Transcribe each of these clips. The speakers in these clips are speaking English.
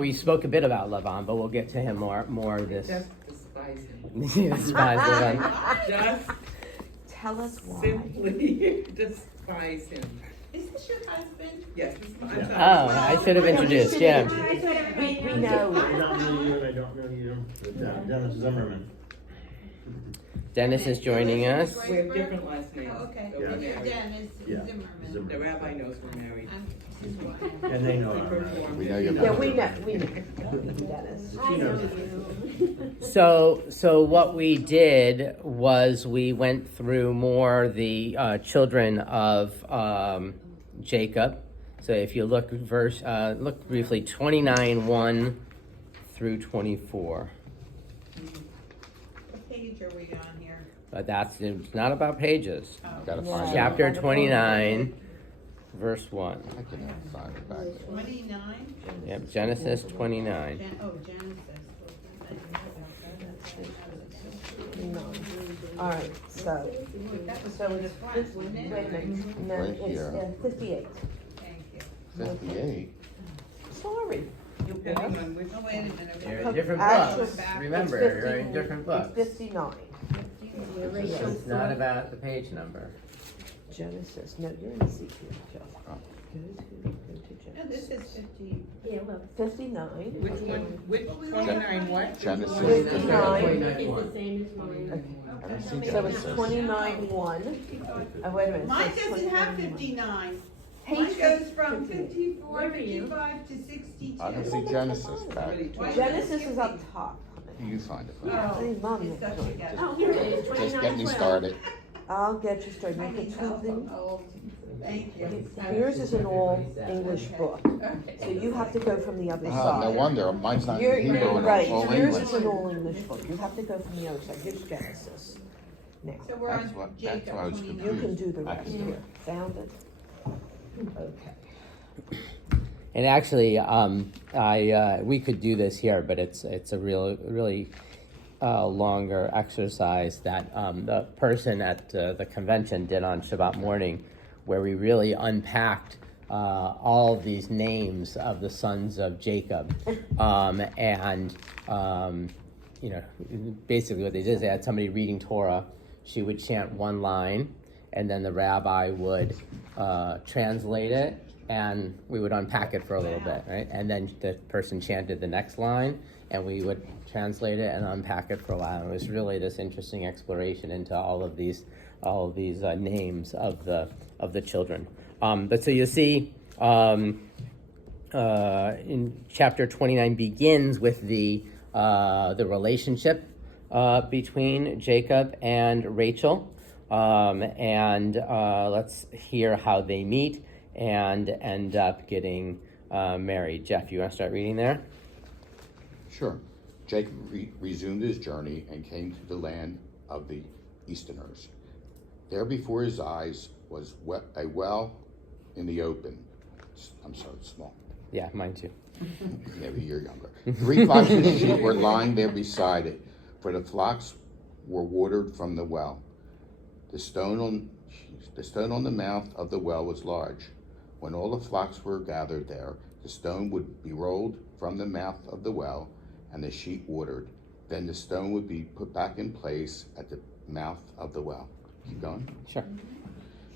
We spoke a bit about Laban, but we'll get to him more this. Just despise him. Despise Laban. Just Tell us why. simply despise him. Is this your husband? Yes, this is my Oh, husband. I should have introduced. Yeah. We I know. don't know you and I don't know you. Dennis Zimmerman. Dennis is joining us. We have different last names. Oh, okay. but we're And you're married. Dennis Yeah. Zimmerman. The rabbi knows we're married. I'm his wife. And they know We I'm perform. right. We know you're Yeah, we know, Dennis. She knows. So what we did was we went through more the children of Jacob. So if you look look briefly 29:1 through 24. What page are we on here? But it's not about pages. Gotta No. find it. Chapter 29, verse 1. I can find it back there. 29? Yep, Genesis 29. Genesis. All right, so That was So from the it's front, this, wasn't wait it? a minute, no, Right it's here. 58. Thank you. 58. Sorry. You Depending on which Oh, wait a minute. You're in different Actually, books. it's Remember, you're in different books. It's 59. It's not about the page number. Genesis, no, you're in Ezekiel, Jeff. Oh. Go to No, Genesis. this is 50. 59. Which one, which 29 what? Genesis 59. 29:1. I don't see So it's Genesis. 29:1. Oh, wait a minute. so Mine it's doesn't have 29. 59. Page Mine goes 50. from 54, 55 to 62. I don't see Genesis back. Genesis is up top. You find it. Oh, Hey, Mom, it's such a sorry. guy. Oh, here it is, Just get me started. I'll get you started. I Make need it help. something. Oh, thank you. Yours is an all English book, so you have to go from the other No side. wonder, mine's not You're, in Hebrew and right, it's all yours English. is an all English book. You have to go from the other side. Here's Genesis. Now, So we're That's on what- Jacob that's why I was 29. you can do the I rest can do here. Found it? Okay. And actually, we could do this here, but it's a really longer exercise that the person at the convention did on Shabbat morning, where we really unpacked all of these names of the sons of Jacob, and basically what they did is they had somebody reading Torah. She would chant one line, and then the rabbi would translate it, and we would unpack it for a little bit, right? And then the person chanted the next line, and we would translate it and unpack it for a while. It was really this interesting exploration into all of these names of the children. But so you see, in chapter 29 begins with the relationship between Jacob and Rachel, and let's hear how they meet and end up getting married. Jeff, you want to start reading there? Sure. Jacob resumed his journey and came to the land of the Easterners. There before his eyes was a well in the open. I'm sorry, it's small. Yeah, mine too. Maybe you're younger. 3 flocks of sheep were lying there beside it, for the flocks were watered from the well. The stone on the mouth of the well was large. When all the flocks were gathered there, the stone would be rolled from the mouth of the well, and the sheep watered. Then the stone would be put back in place at the mouth of the well. Keep going. Sure.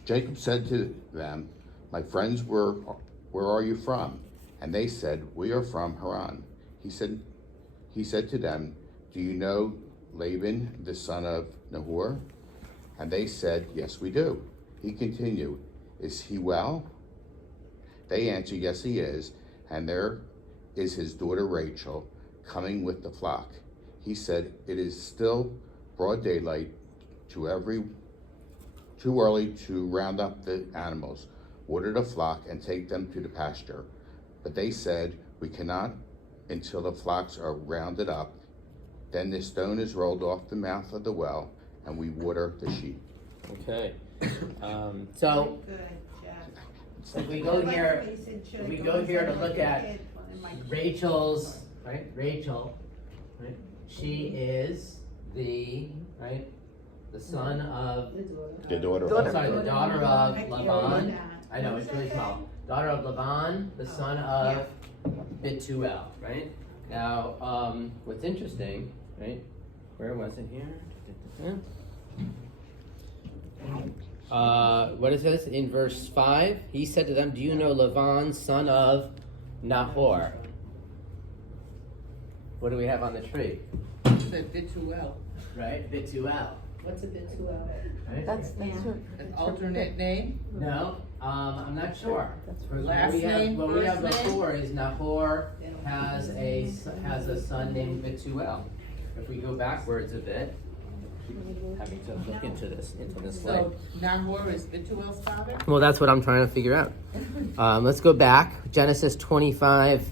Jacob said to them, "My friends, where are you from?" And they said, "We are from Haran." He said to them, "Do you know Laban, the son of Nahor?" And they said, "Yes, we do." He continued, "Is he well?" They answered, "Yes, he is. And there is his daughter Rachel coming with the flock." He said, "It is still broad daylight, too early to round up the animals, water the flock, and take them to the pasture." But they said, "We cannot until the flocks are rounded up. Then the stone is rolled off the mouth of the well, and we water the sheep." Okay. So Good, Jeff. if we go here, They said, should if I we go go with here to some look of your at kids in my- Rachel, right? She is the son of, The daughter I'm sorry, the daughter of I can't Laban. read that. I know, it's really small. daughter of Lavan, the son of Bethuel, right? Now, what's interesting, right? Where was it here? What it says in verse 5, he said to them, do you know Lavan, son of Nahor? What do we have on the tree? It said Bituel. Right, Bethuel. What's a Bituel? Right? That's her. An alternate name? No, I'm not sure. Last name, What we have first name? before is Nahor has a son named Bethuel. If we go backwards a bit, having to look into this slide. So Nahor is Bituel's father? Well, that's what I'm trying to figure out. Let's go back. Genesis 25.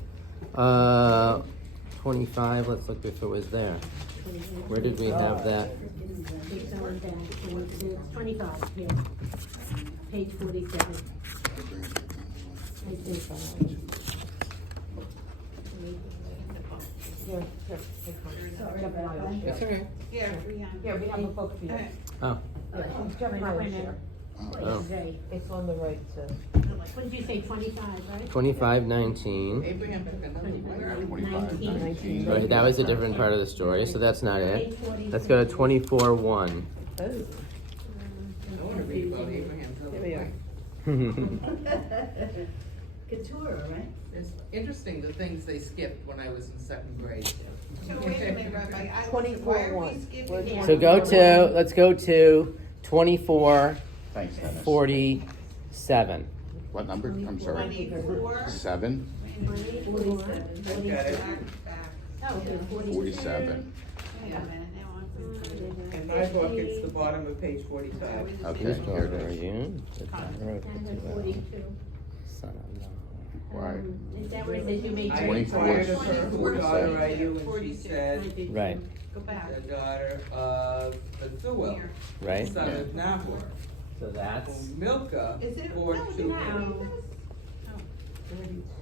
25. Let's look if it was there. Where did we have that? Keep going back, and it's 25, yeah. Page 47. Here, It's okay. Yeah, Here, we have a book for you. Oh. Jeremiah's here. Oh. It's on the right, What did you say, 25, right? 25:19. Abraham took another one. 19. Right, that was a different part of the story, so that's not it. Page 47. Let's go to 24:1. Oh, I want to read about Abraham's other There we are. wife. Keturah, right? It's interesting the things they skipped when I was in second grade. So wait a minute, Rabbi, I, 24 why are we one. skipping? Where's it? So let's go to 24:47. Thanks, Dennis. What number? I'm sorry. 24. 7? 24, Got it. 47. Back. Oh, okay, 47. Wait a minute, now I'm. In my book, it's the bottom of page 45. Okay, Whose here daughter it are is. you? The daughter of And then Bethuel, 42. son of Nahor. Right. Is that where it says you made? I 24. inquired of her, whose 47. daughter are you? And she said, Right, Go back. the daughter of Bethuel, Here. right. son of Nahor. So that's Milcah Is it? bore No, two. no.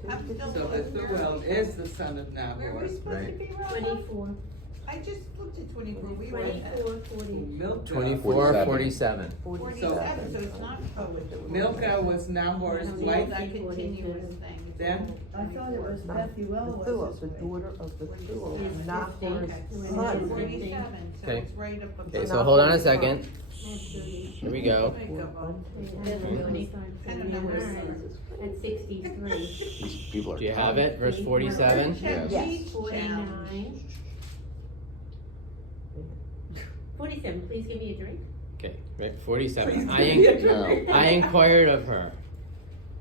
I'm still So looking. Bethuel is the son of Where are Nahor. we supposed to Right. be, Rabbi? 24. I just looked at 24, we were at 24, 40. Milcah. 24:47. 47, so it's not public. Milcah was Nahor's wife That continuous thing. then? I thought it was Bethuel Bethuel, was the his wife. daughter of Bethuel, Yes, not 50. her Okay, son. 47, so Okay. it's right up above. Okay, so hold on a second. Here we go. And 25, I don't know where it's 49. That's 63. These people are. Do you have it? Verse 47? Yes. Yes. 49. 47, please give me a drink. Okay, right, 47. No. I inquired of her.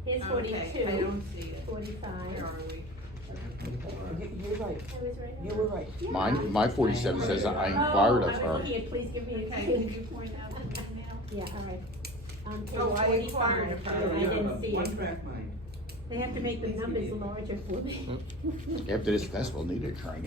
Here's Okay, 42. I don't see it. 45. Where are we? You're right, I was right. you were right. My 47 says I inquired of I was her. looking at, please give me a Okay, drink. can you point out the email? Yeah, all right. Page Oh, I inquired 45. of her. I didn't see One it. track mind. They have to make the numbers larger for me. After this test, we'll need a drink.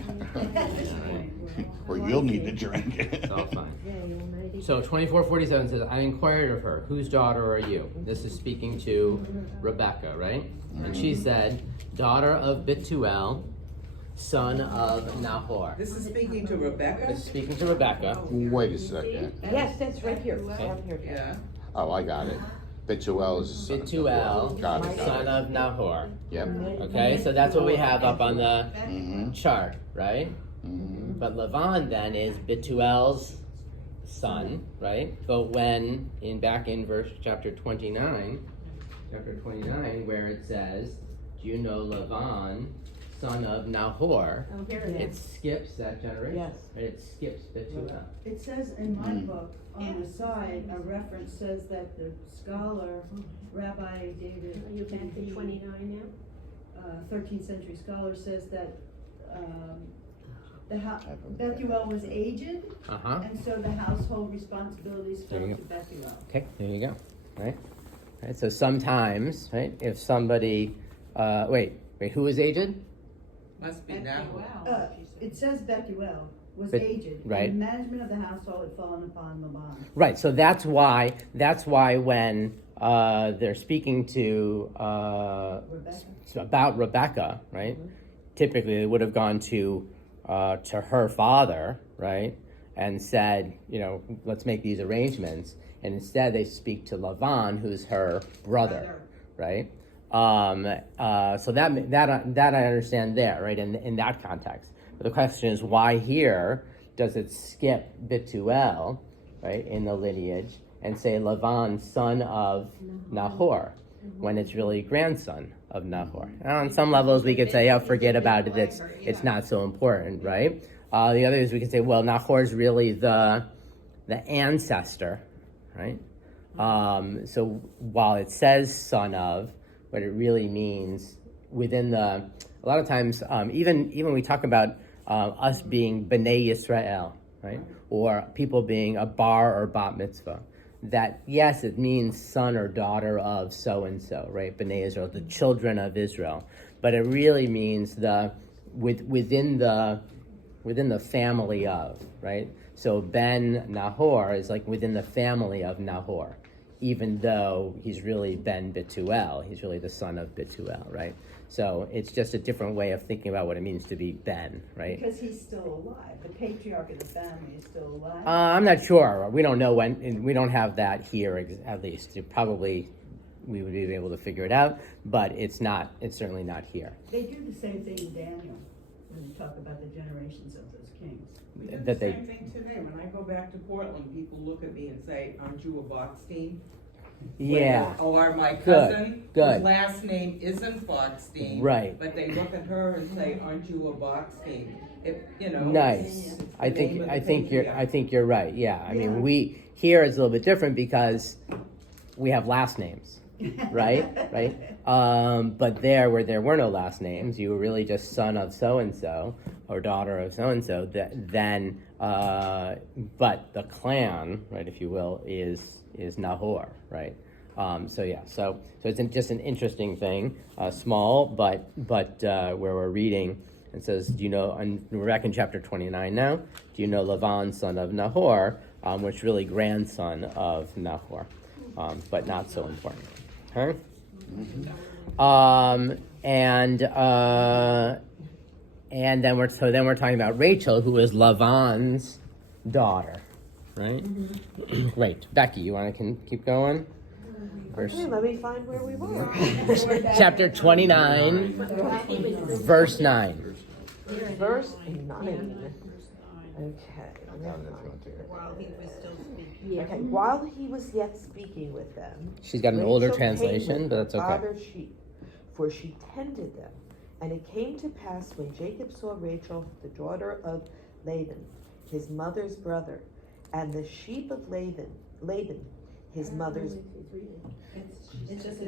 Or you'll need a drink. It's all fine. Yeah, you almighty. So 24:47 says, I inquired of her, whose daughter are you? This is speaking to Rebecca, right? And she said, daughter of Bethuel, son of Nahor. This is speaking to Rebecca? This is speaking to Rebecca. Wait a second. Yes, that's right here. Okay. Down here. Yeah. Oh, I got it. Bethuel is the son of Bethuel, Got it, got son it. of Nahor. Yep. Okay, so that's what we have up on the Mm-hmm. chart, right? Mm-hmm. But Lavan then is Bethuel's son, right? But when back in verse chapter 29, where it says, do you know Lavan, son of Nahor? Oh, here it It is. skips that generation. Yes. Right? It skips Bethuel. It says in my Mm. book, on the side, a reference says that the scholar, Rabbi David, Are you back to 29 now? 13th century scholar, says that, Bethuel was aged, Uh-huh. and so the household responsibilities fell There you to Bethuel. Okay, there you go. Right? Right, so sometimes, right, if somebody, wait, who is aged? Must be Nahor. It says Bethuel was But- aged. right. And the management of the household had fallen upon Laban. Right, so that's why when they're speaking to Rebecca. about Rebecca, right? Typically, they would have gone to her father, right, and said, let's make these arrangements. And instead, they speak to Lavan, who's her brother, right? So that I understand there, right, in that context. But the question is, why here does it skip Bethuel, right, in the lineage, and say Lavan, son of Nahor, when it's really grandson of Nahor? Now, on some levels, we could say, oh, forget about it. It's not so important, right? The other is we could say, well, Nahor is really the ancestor, right? So while it says son of, what it really means within a lot of times, even we talk about us being B'nai Yisrael, right? Or people being a bar or bat mitzvah. That, yes, it means son or daughter of so-and-so, right? B'nai Israel, the children of Israel. But it really means within the family of, right? So Ben Nahor is like within the family of Nahor, even though he's really Ben Bethuel. He's really the son of Bethuel, right? So it's just a different way of thinking about what it means to be Ben, right? Because he's still alive. The patriarch of the family is still alive. I'm not sure. We don't know when, and we don't have that here at least. Probably we would be able to figure it out, but it's certainly not here. They do the same thing in Daniel when they talk about the generations of those kings. We do That the they- same thing today. When I go back to Portland, people look at me and say, aren't you a Bachstein? Yeah. Or my Good, cousin, good. whose last name isn't Bachstein. Right. But they look at her and say, aren't you a Bachstein? Nice. it's I the name of the think patriarch. you're right. Yeah. I mean, we here it's a little bit different because we have last names, right? Right. But where there were no last names, you were really just son of so and so or daughter of so and so. Then, but the clan, right, if you will, is Nahor, right? So it's just an interesting thing, small, but where we're reading. It says, do you know, and we're back in chapter 29 now, do you know Lavan, son of Nahor, which really grandson of Nahor, but not so important. Okay? And then we're talking about Rachel, who is Lavan's daughter, right? Great. Becky, you want to keep going? Okay, let me find where we were. Chapter 29, verse 9. Verse 9. Okay, let me find it. While he was still speaking. Okay, while he was yet speaking with them, She's got an older Rachel came translation, with but her that's okay. father's sheep, for she tended them. And it came to pass when Jacob saw Rachel, the daughter of Laban, his mother's brother, and the sheep of Laban, his mother's.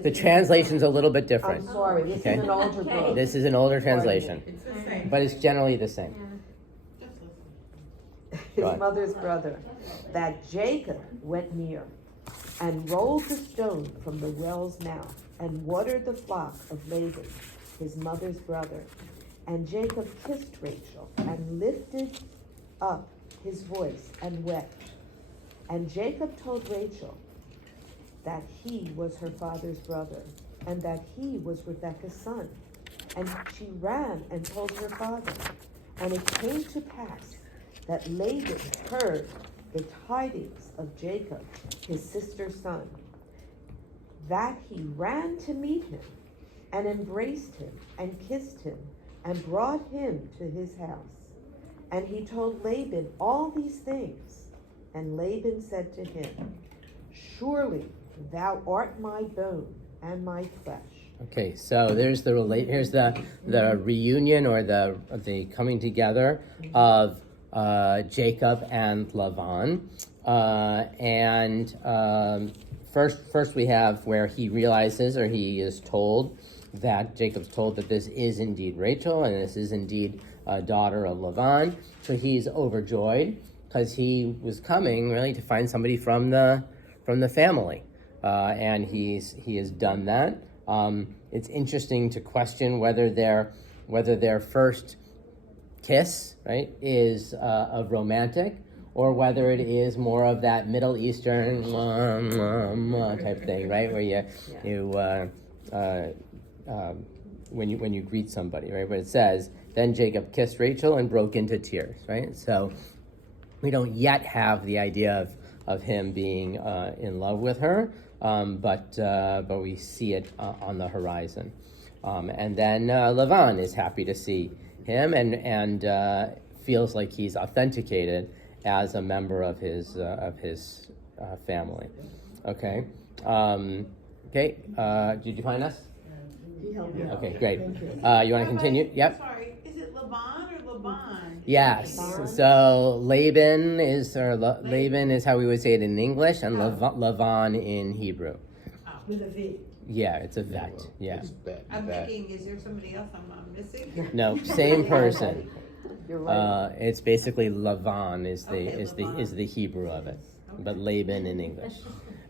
The translation's a little bit I'm different. sorry, this Okay. is an older book. This is an older translation, It's the same. but it's generally the same. Just listen. His Right. mother's brother, that Jacob went near and rolled the stone from the well's mouth and watered the flock of Laban, his mother's brother. And Jacob kissed Rachel and lifted up his voice and wept. And Jacob told Rachel that he was her father's brother and that he was Rebekah's son. And she ran and told her father. And it came to pass that Laban heard the tidings of Jacob, his sister's son, that he ran to meet him and embraced him and kissed him and brought him to his house. And he told Laban all these things. And Laban said to him, surely thou art my bone and my flesh. Okay, so here's the reunion or the coming together of Jacob and Lavan, first we have where he realizes, or he is told that Jacob's told that this is indeed Rachel and this is indeed a daughter of Lavan. So he's overjoyed because he was coming really to find somebody from the family, and he has done that. It's interesting to question whether their first kiss, right, is of romantic, or whether it is more of that Middle Eastern type thing, right, where when you greet somebody, right? But it says, then Jacob kissed Rachel and broke into tears, right? So we don't yet have the idea of him being in love with her, but we see it on the horizon. And then Lavan is happy to see him and feels like he's authenticated as a member of his family. Okay. Okay. Did you find us? He helped me. Okay, great. You want to continue? Yep. Sorry, is it Laban or Laban? Yes. Laban. So Laban is how we would say it in English, and Lavan in Hebrew. With a V. Yeah, it's a vet. Yeah. It's bad, I'm bad. thinking, is there somebody else I'm missing? No, same person. You're right. It's basically Lavan is Okay, the Lavan. Hebrew of it, Okay. but Laban in English.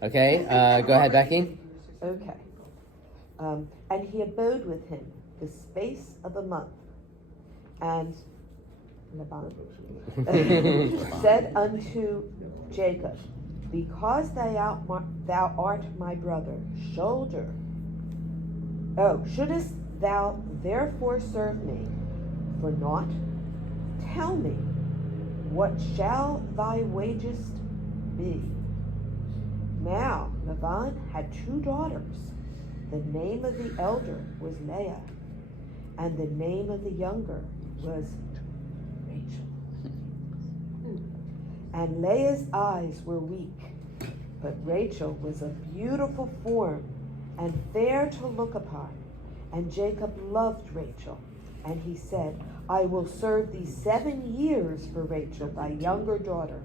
Okay. Go ahead, Becky. Okay. And he abode with him the space of a month. And Laban said unto Jacob, because thou art my brother, shouldest thou therefore serve me for naught? Tell me, what shall thy wages be? Now Laban had 2 daughters. The name of the elder was Leah, and the name of the younger was Rachel. And Leah's eyes were weak, but Rachel was of beautiful form and fair to look upon. And Jacob loved Rachel, and he said, I will serve thee 7 years for Rachel, thy younger daughter.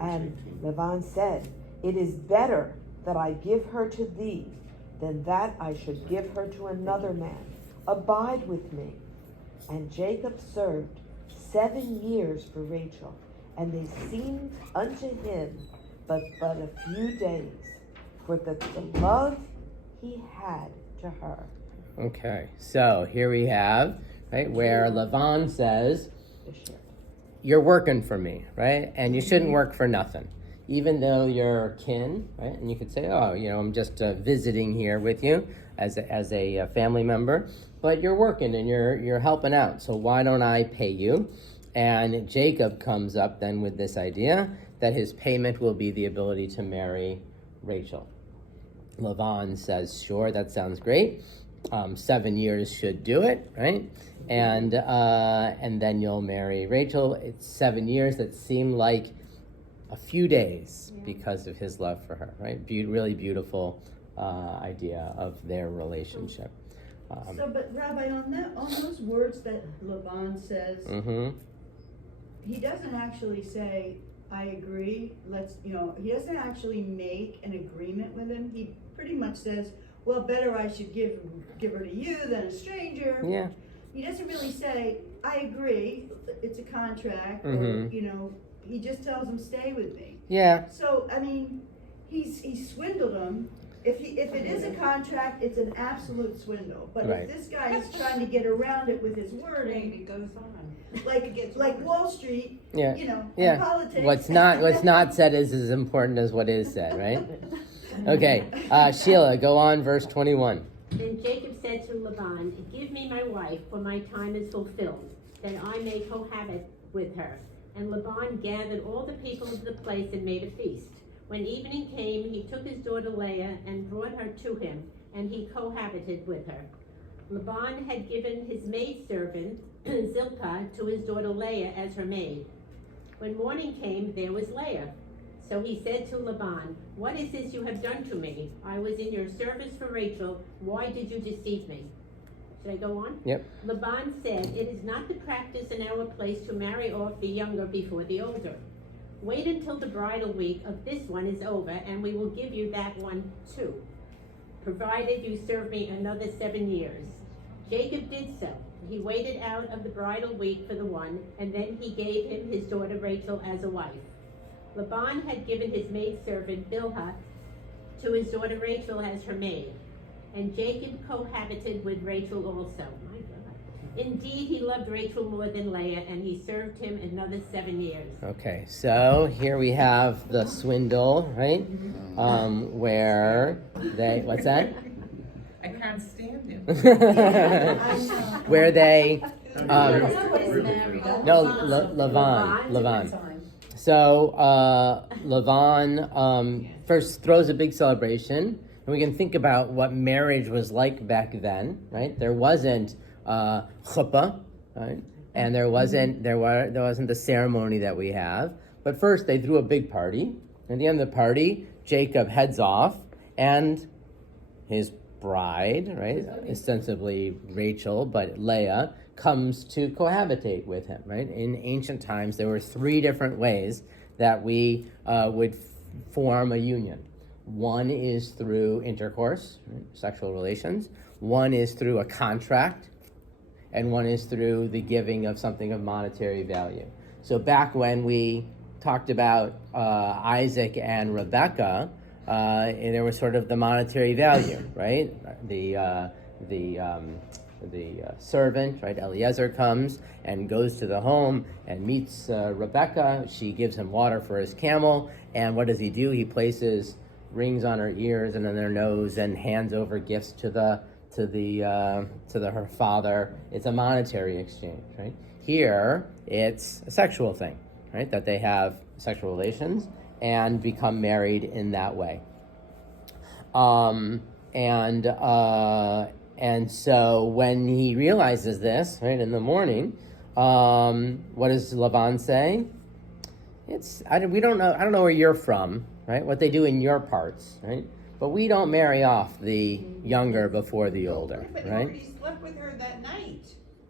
And Laban said, it is better that I give her to thee than that I should give her to another man. Abide with me. And Jacob served 7 years for Rachel, and they seemed unto him but a few days, for the love he had to her. Okay. So here we have right where Lavan says, The ship. "You're working for me, right? And you shouldn't work for nothing." Even though you're kin, right? And you could say, oh, I'm just visiting here with you as a family member, but you're working and you're helping out. So why don't I pay you? And Jacob comes up then with this idea that his payment will be the ability to marry Rachel. Lavan says, sure, that sounds great. 7 years should do it, right? And then you'll marry Rachel. It's 7 years that seem like a few days because of his love for her, right? Really beautiful idea of their relationship. But Rabbi, on those words that Laban says, he doesn't actually say, I agree, he doesn't actually make an agreement with him. He pretty much says, well, better I should give her to you than a stranger. Yeah. He doesn't really say, I agree, it's a contract, or, he just tells him, stay with me. Yeah. So, I mean, he swindled him. If it is a contract, it's an absolute swindle. But Right. if this guy is trying to get around it with his wording, It goes on. like Wall Street, Yeah. and Yeah. politics. What's not said is as important as what is said, right? Okay. Sheila, go on, verse 21. Then Jacob said to Laban, give me my wife, for my time is fulfilled, that I may cohabit with her. And Laban gathered all the people of the place and made a feast. When evening came, he took his daughter Leah and brought her to him, and he cohabited with her. Laban had given his maidservant Zilpah to his daughter Leah as her maid. When morning came, there was Leah. So he said to Laban, what is this you have done to me? I was in your service for Rachel. Why did you deceive me? Should I go on? Yep. Laban said, it is not the practice in our place to marry off the younger before the older. Wait until the bridal week of this one is over, and we will give you that one too, provided you serve me another 7 years. Jacob did so. He waited out of the bridal week for the one, and then he gave him his daughter Rachel as a wife. Laban had given his maidservant Bilhah to his daughter Rachel as her maid, and Jacob cohabited with Rachel also. My God. Indeed, he loved Rachel more than Leah, and he served him another 7 years. Okay, so here we have the swindle, right? Where they, what's that? I can't stand him. Where they, no, Lavan. Lavan. So Lavan first throws a big celebration, and we can think about what marriage was like back then, right? There wasn't chuppah, right? And there wasn't the ceremony that we have. But first, they threw a big party. At the end of the party, Jacob heads off, and his bride, right, ostensibly Rachel, but Leah, comes to cohabitate with him, right? In ancient times, there were 3 different ways that we would form a union. One is through intercourse, right, sexual relations. One is through a contract, and one is through the giving of something of monetary value. So back when we talked about Isaac and Rebekah, and there was sort of the monetary value, right? The servant, right, Eliezer, comes and goes to the home and meets Rebekah. She gives him water for his camel, and what does he do? He places rings on her ears and on her nose and hands over gifts to her father. It's a monetary exchange, right? Here, it's a sexual thing, right? That they have sexual relations and become married in that way. And so when he realizes this, right, in the morning, what does Laban say? I don't know where you're from, right? What they do in your parts, right? But we don't marry off the younger before the older, But right? he already slept with her that night.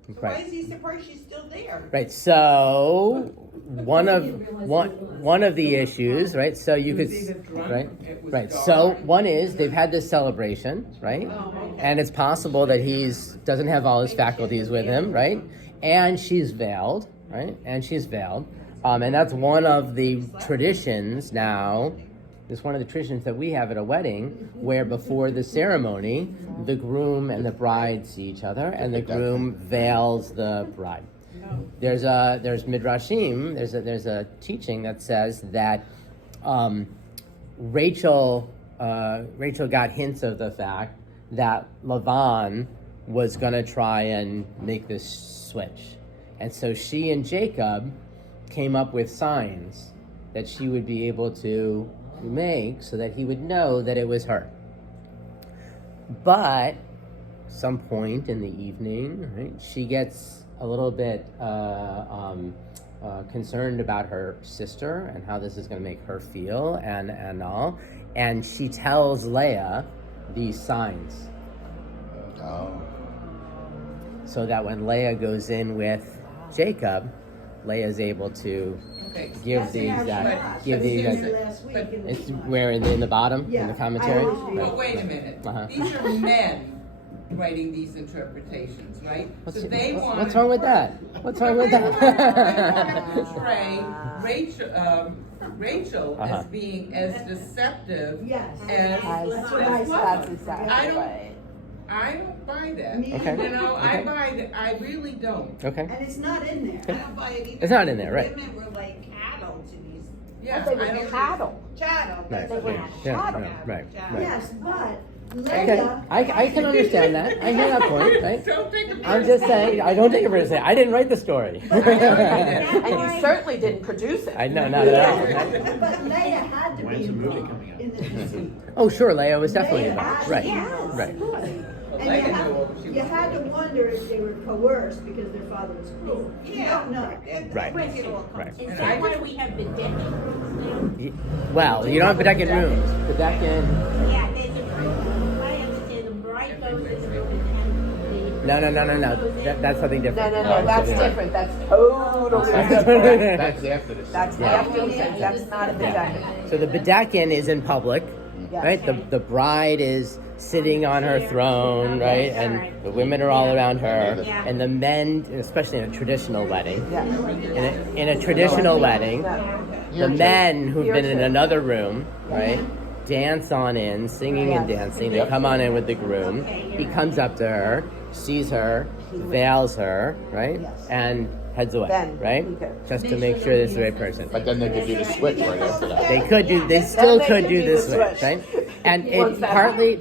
So Right. why is he surprised she's still there? Right. So one of the issues, right? So you could, He was either drunk, right, it was right. dark. So one is they've had this celebration, right? Oh, okay. And it's possible that doesn't have all his faculties with him, right? And she's veiled, right? And she's veiled, and that's one of the traditions now. It's one of the traditions that we have at a wedding, where before the ceremony, the groom and the bride see each other, and the groom veils the bride. There's midrashim. There's a teaching that says that Rachel got hints of the fact that Laban was going to try and make this switch, and so she and Jacob came up with signs that she would be able to make so that he would know that it was her. But some point in the evening, right, she gets a little bit concerned about her sister and how this is going to make her feel and all, and she tells Leah these signs, so that when Leah goes in with Jacob, Leah's able to give the exact. It's where in the bottom in the commentary. But wait a minute, these are men writing these interpretations, right? What's What's wrong with that? What's wrong with They want that? to portray Rachel as being as deceptive Yes. as That's Laban. exactly I don't- right. I don't buy that. Me Okay. You know, I Okay. buy that. I really don't. Okay. And it's not in there. I don't buy it either. It's not in there, right. Women were like cattle to these. Yeah, They I were don't. cattle. Chattel. Right. That's They what were it is. Yeah, cattle. right, right. Yes, but Okay, Leah. I can understand that. I hear that point, right? Don't take it I'm just saying, I don't take it for a second. I didn't write the story. And you certainly didn't produce it. I know, not at all. But Leah had to be When's the movie involved coming out? in the deceit. Oh, sure, Leah was definitely Leah involved. had- Right, yes, right. of course. And Leah knew what she you was had to wonder if they were coerced because their father was cruel. You Yeah. don't know. Right. Right. Is And that I why just- we have the decking Well, you don't have Bedekin rooms. Bedekin, now? Yeah, there's a room, I understand, the bride goes in the room and no. That's something No, different. no, no, that's different. That's totally different. That's after the. That's Yeah. after, that's not in the jacket. So the Bedekin is in public, Yes. right? The bride is sitting on her throne, right? And the women are all around her. Yeah. And the men, especially in a traditional wedding, Yeah. in a traditional wedding, No. the men who've been in Here, another room, right, dance on in, singing and Yes. dancing. They come on in with the groom. He comes up to her, sees her, veils her, right, Yes. and heads away, Then right, he goes. just to make sure this is the right person. But then they could do the switch right after that. They could do. They still they could could do do this the switch, switch. right? And He wants it that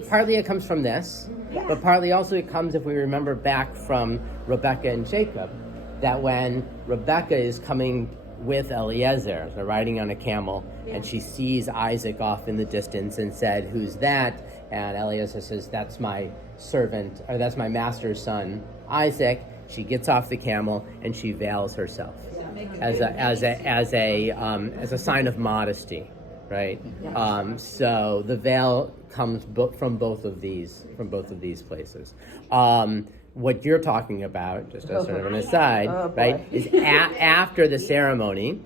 partly it comes from this, Yeah. but partly also it comes, if we remember back from Rebecca and Jacob, that when Rebecca is coming with Eliezer. They're riding on a camel, and she sees Isaac off in the distance and said, "Who's that?" And Eliezer says, "That's my servant, or that's my master's son, Isaac." She gets off the camel and she veils herself as a sign of modesty, right? So the veil comes from both of these places. What you're talking about, just as sort of an aside, right, is after the ceremony,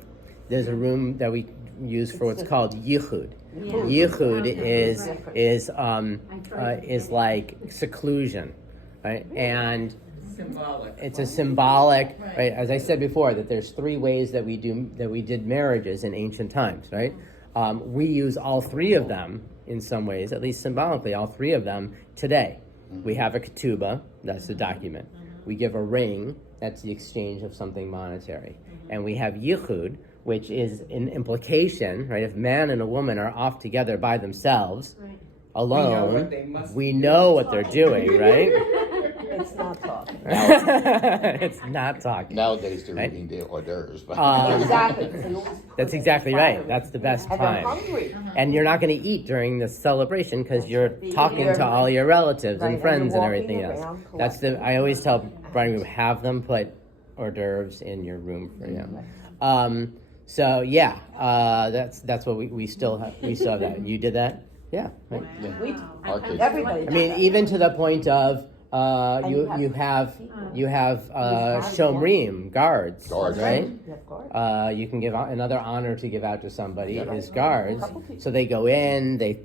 there's a room that we use for what's called yichud. Yichud is like seclusion, right? And Symbolic. it's a symbolic, right? As I said before, that there's three ways that we did marriages in ancient times, right? We use all three of them in some ways, at least symbolically, all three of them today. We have a ketubah, that's the document. We give a ring, that's the exchange of something monetary. And we have yichud, which is an implication, right? If man and a woman are off together by themselves, alone, we know what they're doing, right? It's not talking. It's not talking. Nowadays they're Right? eating the hors d'oeuvres. But Exactly. That's exactly right. That's the best And they're time. hungry. And you're not going to eat during the celebration because you're talking You're- to all your relatives Right, and friends and you're everything walking else. around That's the. I always tell Brian, we have them put hors d'oeuvres in your room for you. So yeah, that's what we still have. We still have that. You did that? Yeah. Right. We, our kids, everybody. I mean, even to the point of And you have shomrim, guards, Guards. right? You have guards. You can give another honor to give out to somebody Yeah. is guards. Couple people. So they go in, they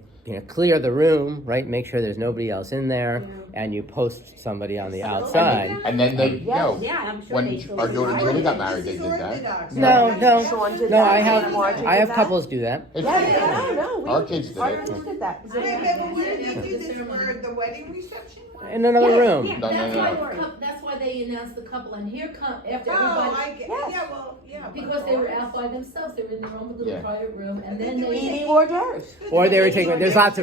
clear the room, right? Make sure there's nobody else in there, and you post somebody on the outside. and then they Yes. Yeah, I'm sure when they do. our daughter Julie got married, they did that. No, Sean did no. that. I have Margie I did have that. couples do that. It's- No. Our kids did Our it. kids did that. Wait, but where did you do this, where the wedding reception was? In another room. Yeah, No, no, That's no, why no. that's why they announced the couple, and here come after Oh, everybody, I get, Yes. yeah, well, yeah. but because they were out by themselves. They were in their own little Yeah. private room, and then they. Eating hors d'oeuvres. Or they were taking. There's lots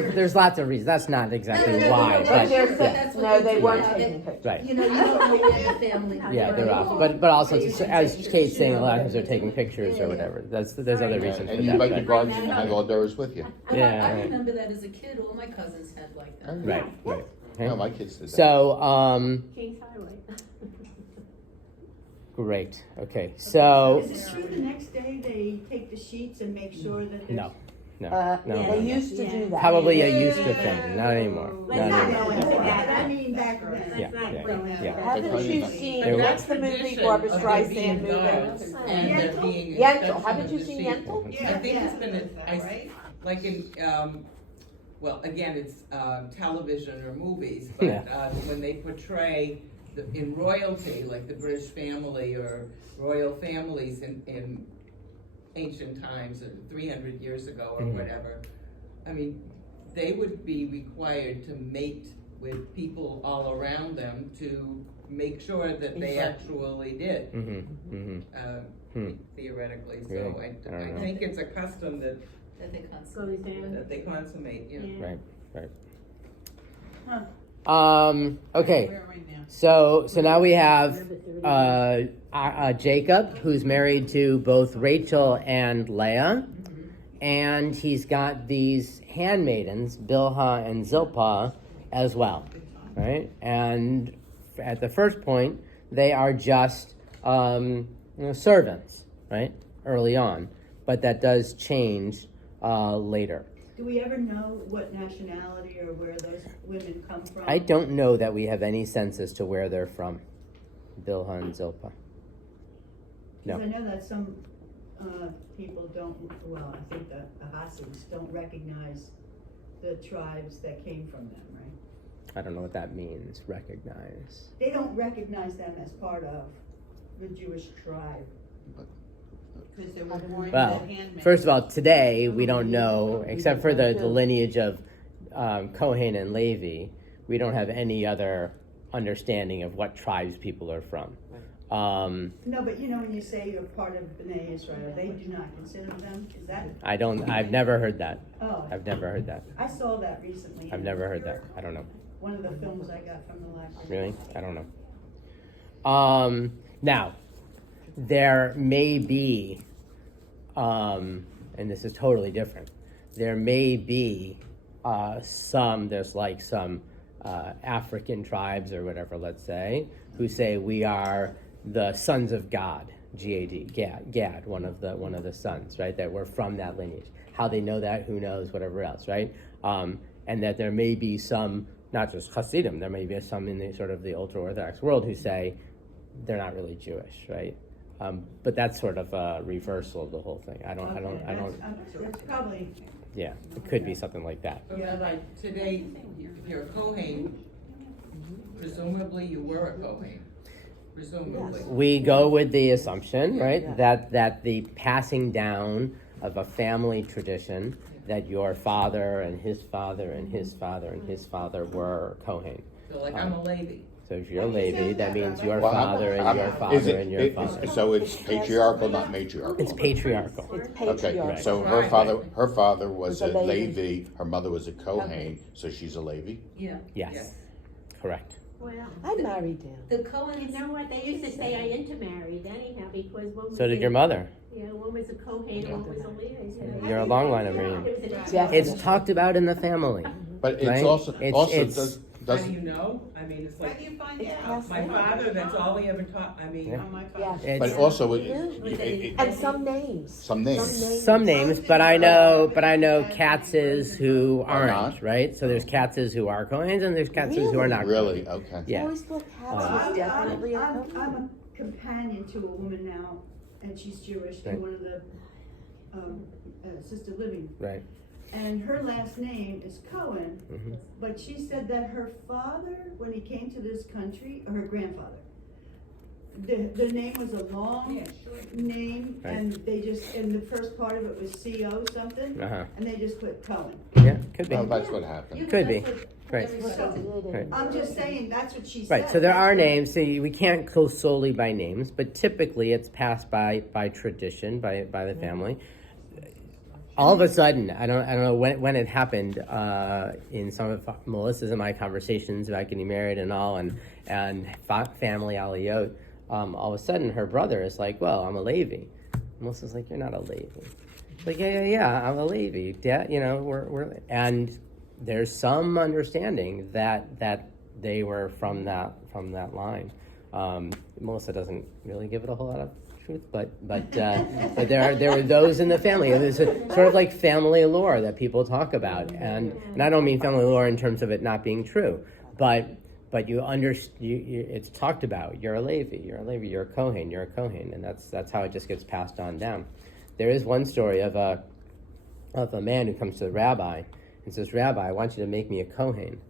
of reasons. That's not exactly why, But but there's That's what no, they they do. weren't Yeah, taking pictures. right. You know, you don't know where the family. Yeah, they're off. But also, as Kate's saying, a lot of times they're taking pictures or whatever. There's other reasons for And you that. invite your but- guards and have hors d'oeuvres with you. Yeah, I right. remember that as a kid. All my cousins had like that. Right. Okay. No, my kids did that. So, King's Highway. great. Okay. So, Is it true the next day they take the sheets and make sure that there's? no. No. They used to do that. Probably a used to thing. Not anymore. Let's not go into that. I mean, back then. Yeah, Let's not yeah, bring that yeah. up. Haven't you But seen, what's the movie Tradition Barbara of there being Streisand guards movie? and there being Yentl, inspection haven't of you the seen sheep. Yentl? I think it's been, Right? like in, well, again, it's television or movies, but Yeah. when they portray in royalty, like the British family or royal families in ancient times, or 300 years ago or Mhm. whatever, I mean, they would be required to mate with people all around them to make sure that they actually did. Mm-hmm. Mm-hmm. Hmm. Theoretically, Really? so I don't I know. think it's a custom that That they constantly. Go to town. they consummate, you know. Right. Okay. Where are we now? So now we have Jacob, who's married to both Rachel and Leah, and he's got these handmaidens, Bilhah and Zilpah, as well, right? And at the first point, they are just servants, right? Early on, but that does change later. Do we ever know what nationality or where those women come from? I don't know that we have any sense as to where they're from, Bilhah and Zilpah. No. Because I know that some people don't, well, I think the Hassids don't recognize the tribes that came from them, right? I don't know what that means, recognize. They don't recognize them as part of the Jewish tribe. Because they were born in Well, the handmaid. first of all, today we don't know, except for the lineage of Kohen and Levi, we don't have any other understanding of what tribes people are from. No, but you know when you say you're part of B'nai Israel, they do not consider them, is that? I've never heard that. Oh, I've never heard that. I saw that recently. I've in never heard that. I don't know. One of the films I got from the library. Really? I don't know. Now, there may be and this is totally different. There may be there's like some African tribes or whatever, let's say, who say we are the sons of God, Gad, one of the sons, right? That we're from that lineage. How they know that, who knows, whatever else, right? And that there may be some, not just Hasidim, there may be some in the sort of the ultra-Orthodox world who say they're not really Jewish, right? But that's sort of a reversal of the whole thing. I don't. That's probably, Yeah, it could be something like that. But like today, if you're a Kohen, presumably you were a Kohen. Presumably. Yes. We go with the assumption, right, Yeah. that the passing down of a family tradition, that your father and his father and his father and his father were Kohen. So like I'm a Levi. So if you're Levi, that means your Well, father and your is father it- and your it- father. So it's patriarchal, not matriarchal? It's patriarchal. It's Okay, patriarchal. so Right. her father was Was a a Levi. Levi, her mother was a Kohen, so she's a Levi? Yeah. Yes, Yes. correct. Well, I married down. The you Cohens, know what, they used to say I intermarried anyhow, because one was. So did your mother. Yeah, one was a Kohen, one was a Levi. You're a long line of Miriam. It was an Definitely. It's talked about in the family. But it's Right? also, It's- also it's- How does, do you know? I mean, it's How like, do you find It's out? passed my down. father, that's all he ever taught, I mean, Yeah. Oh my Yeah. gosh. It's- but also, And some names. some names. Some names, but I know Katzes who Are aren't, not? right? So there's Katzes who are Kohens and there's Katzes who are not. Really? Okay. I Yeah. always thought Katz was definitely a I'm Kohen. a companion to a woman now, and she's Jewish, Right. in one of the, assisted living. Right. And her last name is Cohen, Mhm. but she said that her father, when he came to this country, or her grandfather, the name was a long yeah, sure. name, Right. and they just, and the first part of it was C-O something, Uh-huh. and they just put Cohen. Yeah, could be. Well, that's what happened. Could be. That's what Right. everybody did. Right. I'm just saying, that's what she said. Right, so there That's are what- names, so we can't go solely by names, but typically it's passed by tradition, by the family. All of a sudden, I don't know when it happened, in some of Melissa's and my conversations about getting married and all, and family aliyot, all of a sudden her brother is like, well, I'm a Levi. Melissa's like, you're not a Levi. She's like, yeah, I'm a Levi. Dad, we're and there's some understanding that they were from that line. Melissa doesn't really give it a whole lot of truth, but there were those in the family, and there's a sort of like family lore that people talk about, and I don't mean family lore in terms of it not being true, but it's talked about. You're a Levi, you're a Kohen, and that's how it just gets passed on down. There is one story of a man who comes to the rabbi and says, Rabbi, I want you to make me a Kohen.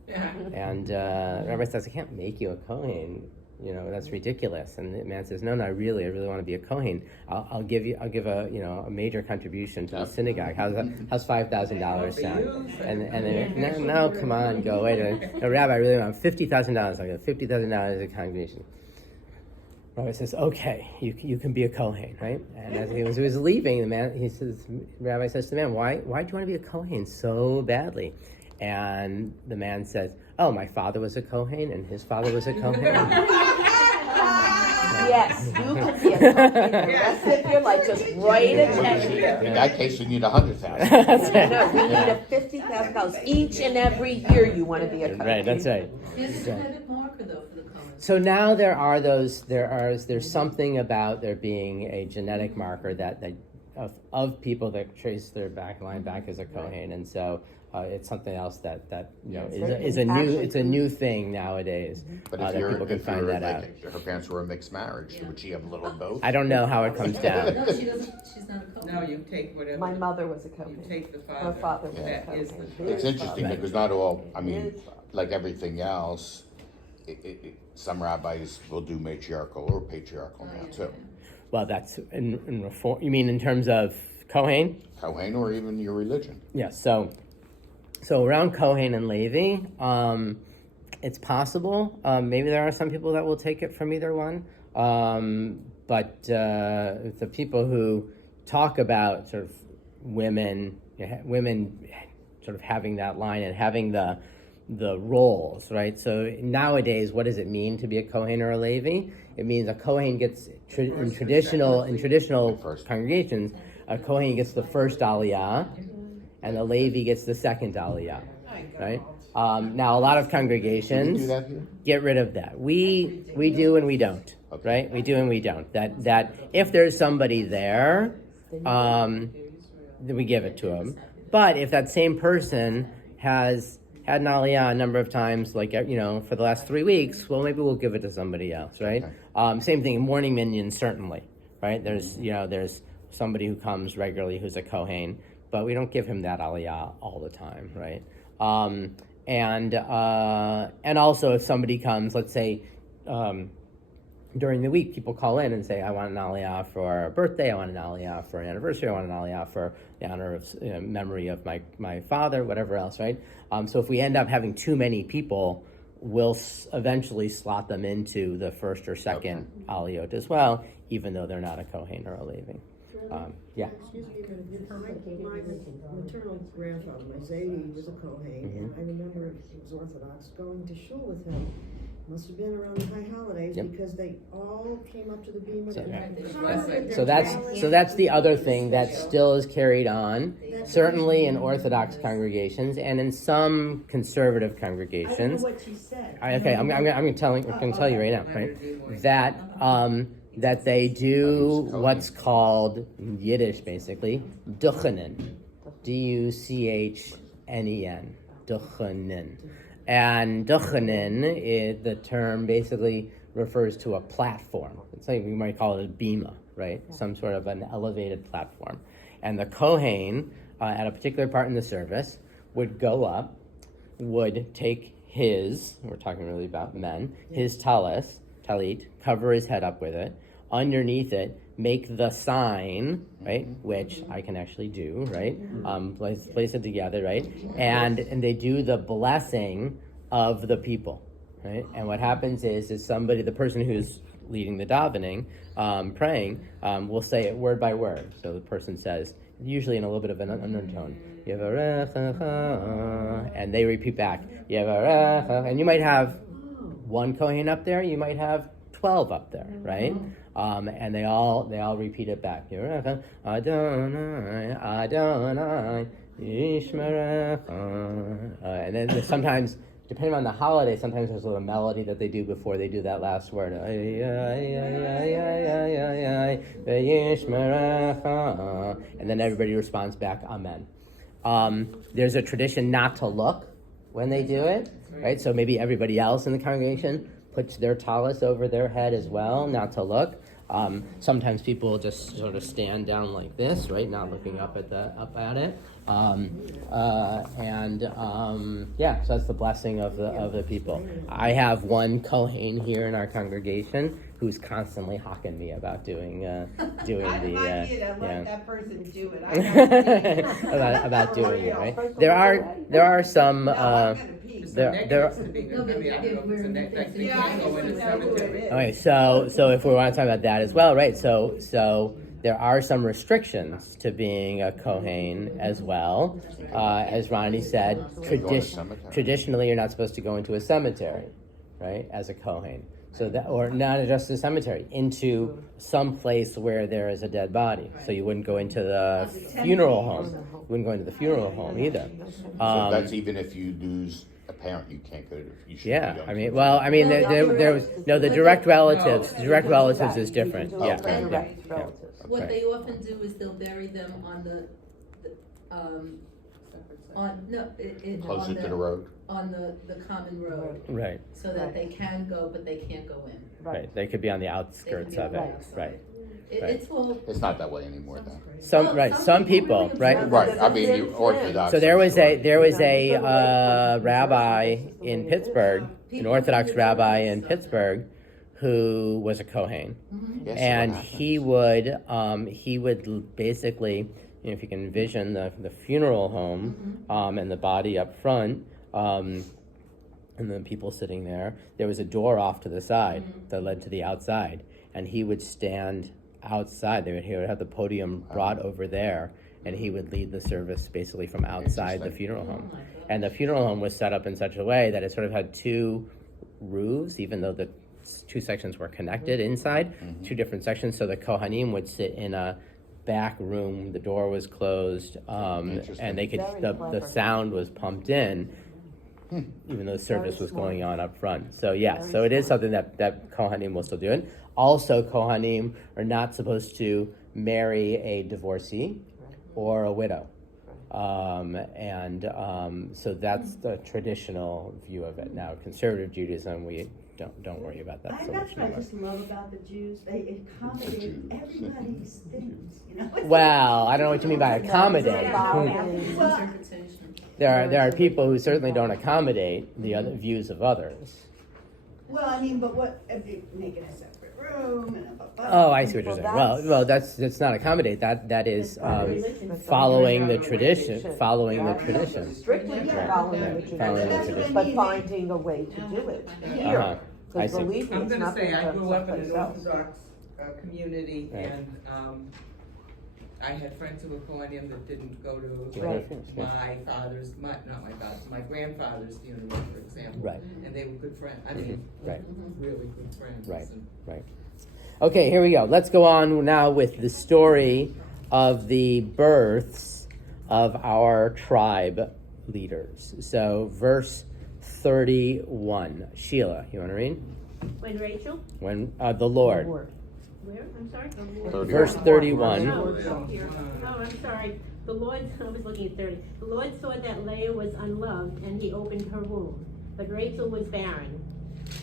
And the rabbi says, I can't make you a Kohen. That's ridiculous. And the man says, No, I really want to be a Kohen. I'll give a major contribution to the synagogue. How's $5,000 sound? And they're no, come on, go away. No, Rabbi, I really want $50,000. I got $50,000 a congregation. Rabbi says, okay, you can be a Kohen, right? And as he was leaving, Rabbi says to the man, why do you want to be a Kohen so badly? And the man says, oh, my father was a Kohen and his father was a Kohen. Yes, you could be a Kohen the rest of your life. Just write a check here. In that case, we need 100,000. No, we need a $50,000 each and every year. You want to be a Kohen. Right, that's right. There's a genetic marker though for the Cohens. So now there's something about there being a genetic marker that of people that trace their line back as a Kohen, and so it's something else that is a new thing nowadays. But that people can find that out. her parents were a mixed marriage, would she have a little of both? I don't know how it comes down. No, she doesn't, she's not a Cohen. No, you take whatever. My mother was a You Kohen. take the Her father. father was a That is Kohen. the- It's His interesting father. because not all, I mean, His father. like everything else, some rabbis will do matriarchal or patriarchal now too. Well, that's in reform. You mean in terms of Kohen? Kohen or even your religion. Yeah. So around Kohen and Levi, it's possible. Maybe there are some people that will take it from either one. But the people who talk about sort of women sort of having that line and having the roles, right? So nowadays, what does it mean to be a Kohen or a Levi? It means a Kohen gets in traditional First. congregations, A Kohen gets the first aliyah, and the Levi gets the second aliyah, right? Now, a lot of Do we congregations do that here? get rid of that. We do and we don't, Okay. right? We do and we don't. That if there's somebody there, then we give it to them. But if that same person has had an aliyah a number of times, like, for the last 3 weeks, well, maybe we'll give it to somebody else, right? Okay. Same thing, morning minions, certainly, right? There's somebody who comes regularly who's a Kohen, but we don't give him that aliyah all the time, right? And also if somebody comes, let's say, during the week, people call in and say, I want an aliyah for a birthday, I want an aliyah for an anniversary, I want an aliyah for the honor of memory of my father, whatever else, right? So if we end up having too many people, we'll eventually slot them into the first or second aliyot as well, even though they're not a Kohen or a Levi. Yeah. Excuse me a minute. My maternal grandfather, my Zaidi, was a Kohen, and I remember he was Orthodox, going to shul with him. Must have been around the high holidays because they all came up to the bima. So that's the other thing that still is carried on, certainly in Orthodox congregations and in some conservative congregations. I don't know what she said. Okay, I'm going to tell you right now, right? That they do what's called in Yiddish, basically, duchenen, D-U-C-H-N-E-N, duchenen. And duchenen, the term basically refers to a platform. It's like we might call it a bima, right? Some sort of an elevated platform. And the Kohen, at a particular part in the service, would go up, would take we're talking really about men, his talit, cover his head up with it, underneath it, make the sign, right, which I can actually do, right, place it together, right, and they do the blessing of the people, right, and what happens is the person who's leading the davening, praying, will say it word by word. So the person says, usually in a little bit of an undertone, and they repeat back, and you might have one Kohen up there, you might have 12 up there, right? And they all repeat it back. Adonai, Adonai, Yishmerecha. And then sometimes, depending on the holiday, sometimes there's a little melody that they do before they do that last word. And then everybody responds back, Amen. There's a tradition not to look when they do it, right? So maybe everybody else in the congregation puts their tallis over their head as well, not to look. Sometimes people just sort of stand down like this, right, not looking up at it. So that's the blessing of the people. I have one Kohen here in our congregation who's constantly hawking me about doing Let that person do it. about doing it, right? There are some. Okay, so if we want to talk about that as well, right? So there are some restrictions to being a Kohen as well. As Ronnie said, traditionally you're not supposed to go into a cemetery, right? As a Kohen, or not just a cemetery, into some place where there is a dead body. So you wouldn't go into the funeral home. You wouldn't go into the funeral home either. So that's even if you lose a parent, you can't go to. There was the direct relatives. Direct relatives is different. Okay. What they often do is they'll bury them on Closer to the road. on the common road, Right. so that they can go, but they can't go in. Right. They could be on the outskirts of it. Right. It's all. It's not that way anymore, though. Some people, right? Right. I mean, you're Orthodox. So there was a rabbi in Pittsburgh, an Orthodox rabbi in Pittsburgh, who was a Kohen, Yes, and he would basically, if you can envision the funeral home, and the body up front, and the people sitting there. There was a door off to the side that led to the outside, and he would stand outside. He would have the podium brought over there, and he would lead the service basically from outside the funeral home. And the funeral home was set up in such a way that it sort of had two roofs, even though the two sections were connected inside, two different sections. So the Kohanim would sit in a back room. The door was closed, Interesting. and they could Very the clever. sound was pumped in, even though service was smart. going on up front. So yeah, Very so it is smart. something that Kohanim will still do. And also, Kohanim are not supposed to marry a divorcee or a widow. So that's the traditional view of it. Now, conservative Judaism, we don't worry about that so That's much what I anymore. just love about the Jews. They accommodate everybody's things, you know? Well, I don't know what you mean by accommodate. Well, There are people who certainly don't accommodate the other views of others. well, I mean, but what, make it a separate room and Oh, I see what you're Well, saying. Well, that's not accommodate. That is religion. following the Right. tradition. Following the Right. tradition. Strictly Yeah. following the Right. tradition, Following the That's what I tradition. but mean. finding a way to do it Uh-huh. here. I Because see. believe me, I'm it's gonna not say, being I done grew up in someplace an else. Orthodox community, Right. and I had friends who were Kohanim that didn't go to Right. my grandfather's funeral, for example. Right. And they were good friends, I mean, Right. really good friends. Right. And Right. Okay, here we go. Let's go on now with the story of the births of our tribe leaders. So, verse 31. Sheila, you want to read? When Rachel, When the Lord. where, I'm sorry? Verse 31. Oh, here. Oh, I'm sorry. The Lord, I was looking at 30. The Lord saw that Leah was unloved, and he opened her womb. But Rachel was barren.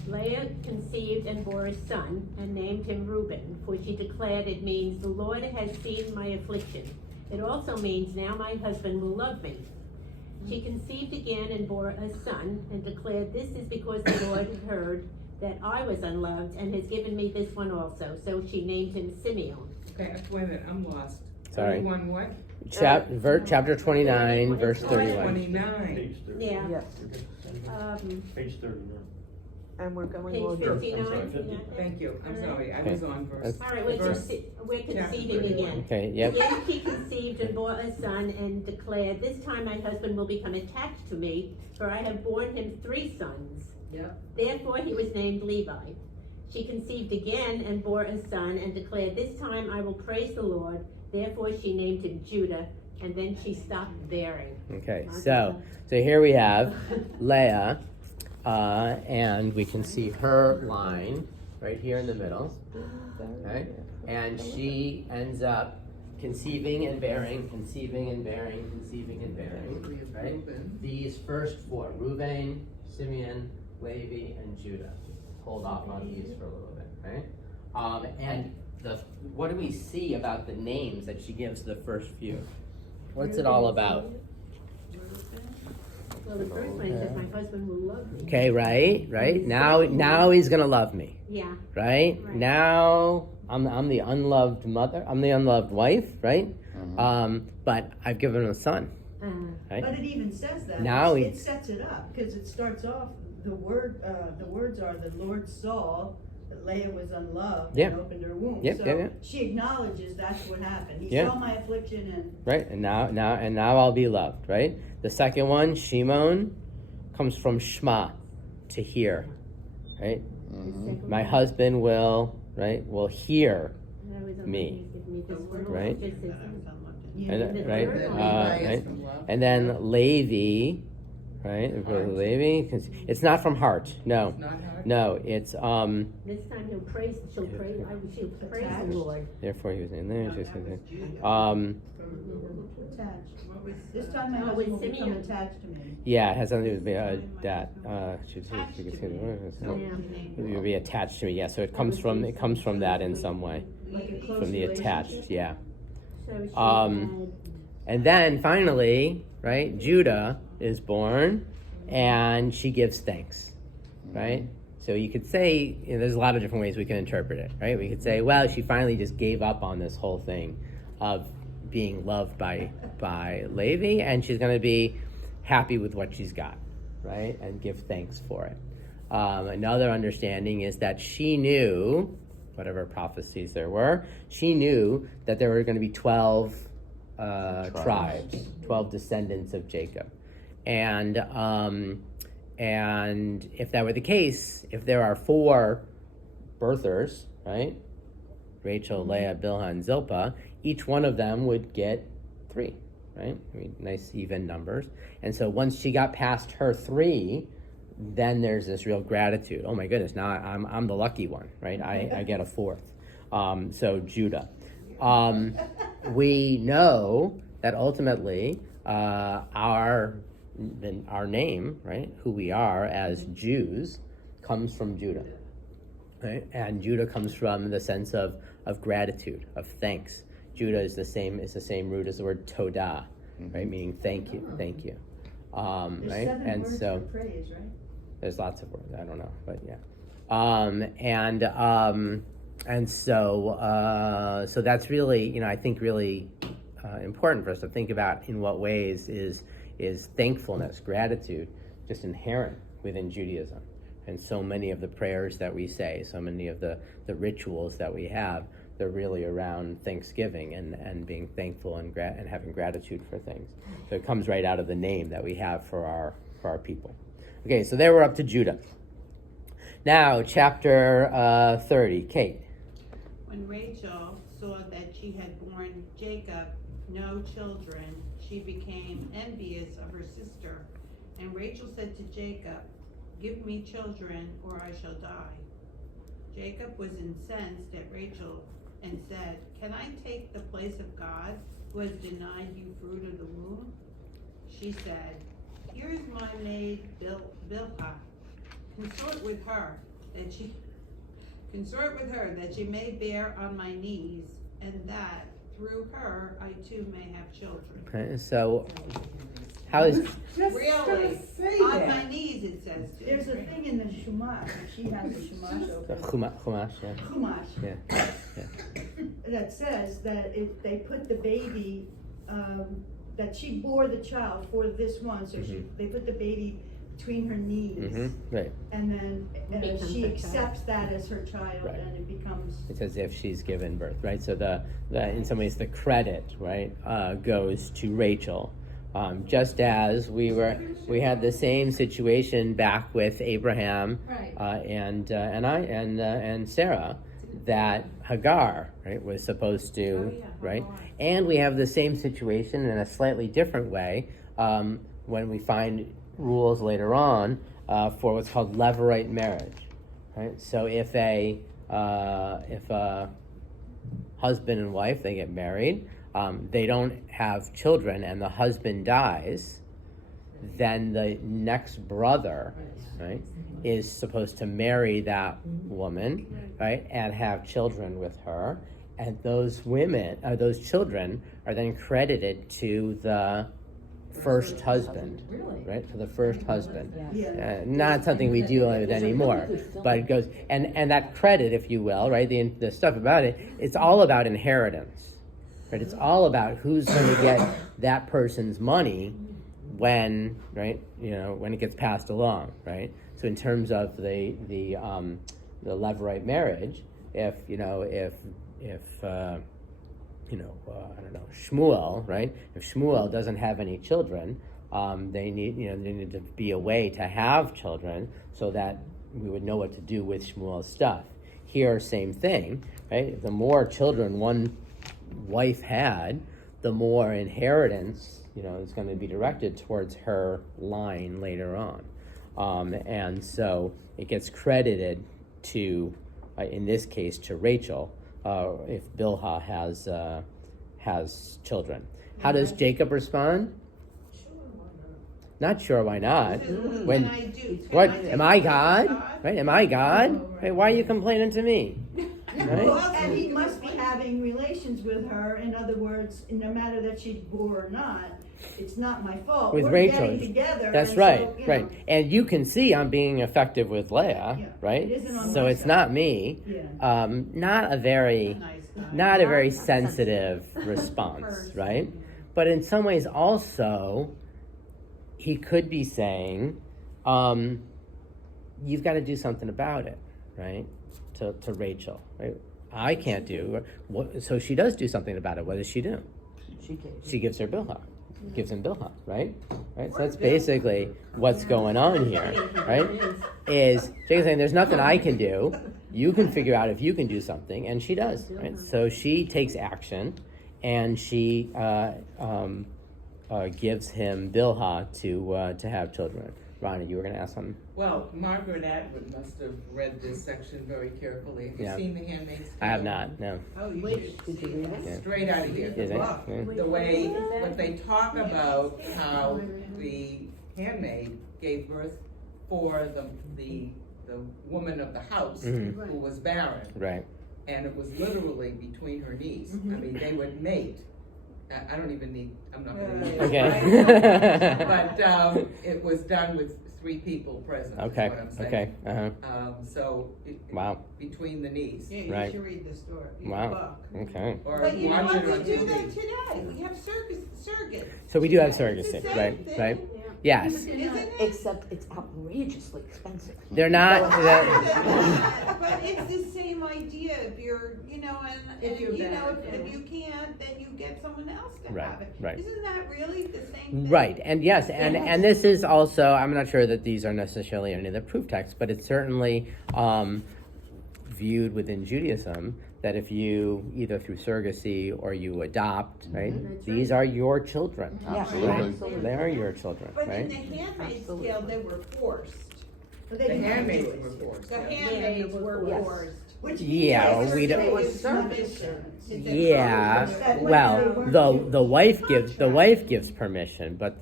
Leah conceived and bore a son, and named him Reuben, for she declared, it means, the Lord has seen my affliction. It also means, now my husband will love me. She conceived again and bore a son, and declared, this is because the Lord had heard that I was unloved, and has given me this one also. So she named him Simeon. Okay, wait a minute, I'm lost. Sorry. 31 what? Chapter 29, verse 31. 29. Page 30. Yeah. Yes, Page 39. and we're going Page on. 59. I'm sorry, yeah. Thank you, I'm All right. sorry, I Okay. was on verse. All right, verse- we're conceiving Chapter again. Okay, yep. Again she conceived and bore a son, and declared, this time my husband will become attached to me, for I have borne him 3 sons. Yep. Therefore he was named Levi. She conceived again and bore a son, and declared, this time I will praise the Lord. Therefore she named him Judah, and then she stopped bearing. Okay, so here we have Leah, and we can see her line right here in the middle. Okay, and she ends up conceiving and bearing, conceiving and bearing, conceiving and bearing. Right? Reuben. These first 4: Reuben, Simeon, Levi, and Judah. Hold off on these for a little bit, right? And what do we see about the names that she gives the first few? What's it all about? Well, the first one says, my husband will love me. Okay, right. Now he's gonna love me, Yeah. right? Right. Now I'm the unloved mother. I'm the unloved wife, right? But I've given him a son, right? But it even says that. Now it he- sets it up, because it starts off, the words are, the Lord saw that Leah was unloved Yeah. and opened her womb. Yep, So yeah. she acknowledges that's what happened. He Yeah. saw my affliction and Right, and now I'll be loved, right? The second one, Shimon, comes from Shema, to hear, right? My husband will hear, Me. Right. and, right, Levi is right, from love. and then Levi, right? Levi, 'cause it's not from heart, no, It's not hard. no, it's This time she'll praise the Lord. Therefore he was in there. Just attached. This time my Oh, husband with will become Simeon. attached to me. yeah, it has something to do with that. It would be attached to me. Yeah, so it comes from that in some way, Like a close from the relationship. attached. Yeah. So she And then finally, right, Judah is born, and she gives thanks, right? So you could say, there's a lot of different ways we can interpret it, right? We could say, well, she finally just gave up on this whole thing of being loved by Levi, and she's going to be happy with what she's got, right? And give thanks for it. Another understanding is that she knew, whatever prophecies there were, she knew that there were going to be 12 tribes, 12 descendants of Jacob. And if that were the case, if there are 4 birthers, right? Rachel, Leah, Bilhah, and Zilpah, each one of them would get 3, right? I mean, nice even numbers. And so once she got past her 3, then there's this real gratitude. Oh my goodness, now I'm the lucky one, right? I get a 4th. So Judah. We know that ultimately our name, right, who we are as Jews, comes from Judah, right? And Judah comes from the sense of gratitude, of thanks. Judah is the same root as the word todah, right, meaning thank you. There's Right? 7 And words so for praise, right? there's lots of words. I don't know, but yeah. So that's really, I think really important for us to think about in what ways is thankfulness, gratitude, just inherent within Judaism. And so many of the prayers that we say, so many of the rituals that we have, they're really around thanksgiving and being thankful and having gratitude for things. So it comes right out of the name that we have for our people. Okay, so there we're up to Judah. Now, chapter 30. Kate. When Rachel saw that she had borne Jacob no children, she became envious of her sister. And Rachel said to Jacob, "Give me children, or I shall die." Jacob was incensed at Rachel and said, "Can I take the place of God, who has denied you fruit of the womb?" She said, "Here is my maid Bilhah. Consort with her, that she may bear on my knees, and that through her I too may have children." Okay, so how is Really? On that. my knees, it says too. There's a thing in the Shumash, she has the Shumash open. Chumash? Yeah. Chumash. Yeah. That says that if they put the baby, that she bore the child for this one, so they put the baby between her knees, Right. and then Becomes she her accepts that as her child, Right. and it becomes. It's as if she's given birth, right? So the in some ways the credit, right, goes to Rachel. Just as we had the same situation back with Abraham and Sarah, that Hagar, right, was supposed to, right, and we have the same situation in a slightly different way when we find rules later on for what's called levirate marriage, right? So if a husband and wife, they get married, they don't have children, and the husband dies, then the next brother, right, is supposed to marry that woman, right, and have children with her, and those children are then credited to the first husband, right, to the first husband. Not something we deal with anymore, but it goes, and that credit, if you will, right, the stuff about it, it's all about inheritance, right? It's all about who's going to get that person's money when, right, when it gets passed along, right? So in terms of the levirate marriage, if I don't know, Shmuel, right? If Shmuel doesn't have any children, they need to be a way to have children so that we would know what to do with Shmuel's stuff. Here, same thing, right? The more children one wife had, the more inheritance, is going to be directed towards her line later on. And so it gets credited to, in this case, to Rachel, if Bilhah has children. How does Jacob respond? Not sure, why not? When am I God? Right? Am I God? Right? Why are you complaining to me? Right? Well, and he must be having relations with her. In other words, no matter that she's poor or not, it's not my fault. With We're Rachel, getting together. that's and right, so, right. And you can see I'm being effective with Leah, Yeah, right? it isn't on So my it's side. not me. Yeah. Not a very sensitive response, right? But in some ways, also, he could be saying, "You've got to do something about it," right? To Rachel, right? I can't do. So she does do something about it. What does she do? She gives her Bilhah. Gives him Bilhah, right? Right. So that's basically what's going on here, right? Is Jacob's saying there's nothing I can do. You can figure out if you can do something, and she does, right? So she takes action, and she gives him Bilhah to have children. Ronnie, you were going to ask something? Well, Margaret Atwood must have read this section very carefully. Have you Yeah. seen The Handmaid's Tale? I have not. No. Oh, you Did should you read it? Yeah. straight out of here. Is it? Look, Yeah. the way, what they talk about how the handmaid gave birth for the woman of the house Mhm. who was barren. Right. And it was literally between her knees. I mean, they would mate. I don't even need, I'm not gonna use Okay. But, it was done with 3 people present, is Okay. what I'm saying. Okay. Uh-huh. So, Wow. between the knees. Yeah, you Right. should read the story. Wow. Okay. Or But you know watch what, it we on do TV. that today, we have surrogates. So we do have It's the surrogacy, same right? thing. Right. Yes. Isn't it? Except it's outrageously expensive. They're not. But it's the same idea, if you're, you know, and If you're you know, bad, if you can't, then you get someone else to Right, have it. right. Isn't that really the same thing? Right, and yes, and this is also, I'm not sure that these are necessarily any of the proof texts, but it's certainly viewed within Judaism that if you, either through surrogacy or you adopt, right, these are your children. Absolutely. They are your children, But in right? The Handmaid's Tale, they were forced. But The they didn't have handmaids to. were forced. The yeah. handmaids were Yes. forced. Which Yeah, means we they don't- were It was submission. Yeah, That well, they weren't the wife gives contract. permission, but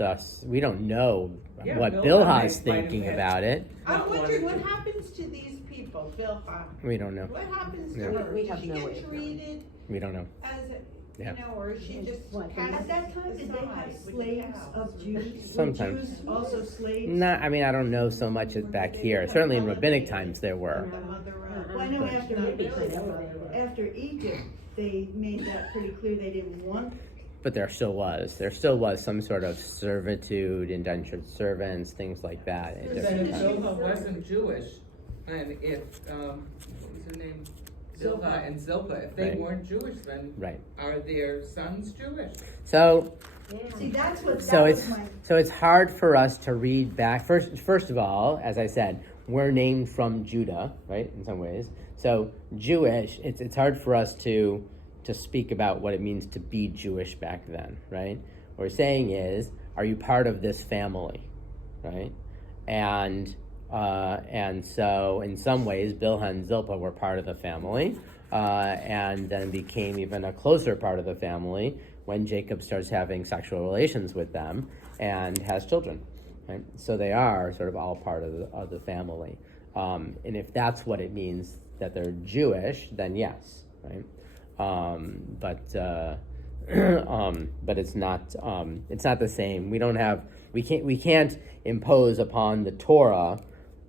we don't know Yeah, what Bilhah Bilhah's might have thinking had- about it. I'm wondering, what happens to these people, Bilhah? We don't know. What happens to Yeah. her? We Does have she no way get of knowing. treated We don't know. as a, Yeah. you know, or is she just What, cast At that time, did they have aside with the slaves cows? of Jews? Were Sometimes. Jews also slaves? Not, I mean, I don't know so much back here. Certainly in rabbinic times there were. The mother of- Well, I know But- after Egypt, they made that pretty clear, they didn't want. But there still was some sort of servitude, indentured servants, things like that. Then if Bilhah wasn't Jewish, and if, what was her name? Bilhah and Zilpah, if they Right. weren't Jewish, then Right. are their sons Jewish? So See, that's what, So that it's was my, so it's hard for us to read back. First of all, as I said, we're named from Judah, right? In some ways, so Jewish. It's hard for us to speak about what it means to be Jewish back then, right? What we're saying is, are you part of this family, right? And so in some ways, Bilhah and Zilpah were part of the family, and then became even a closer part of the family when Jacob starts having sexual relations with them and has children. Right? So they are sort of all part of the family. And if that's what it means that they're Jewish, then yes, right? But it's not the same. We can't impose upon the Torah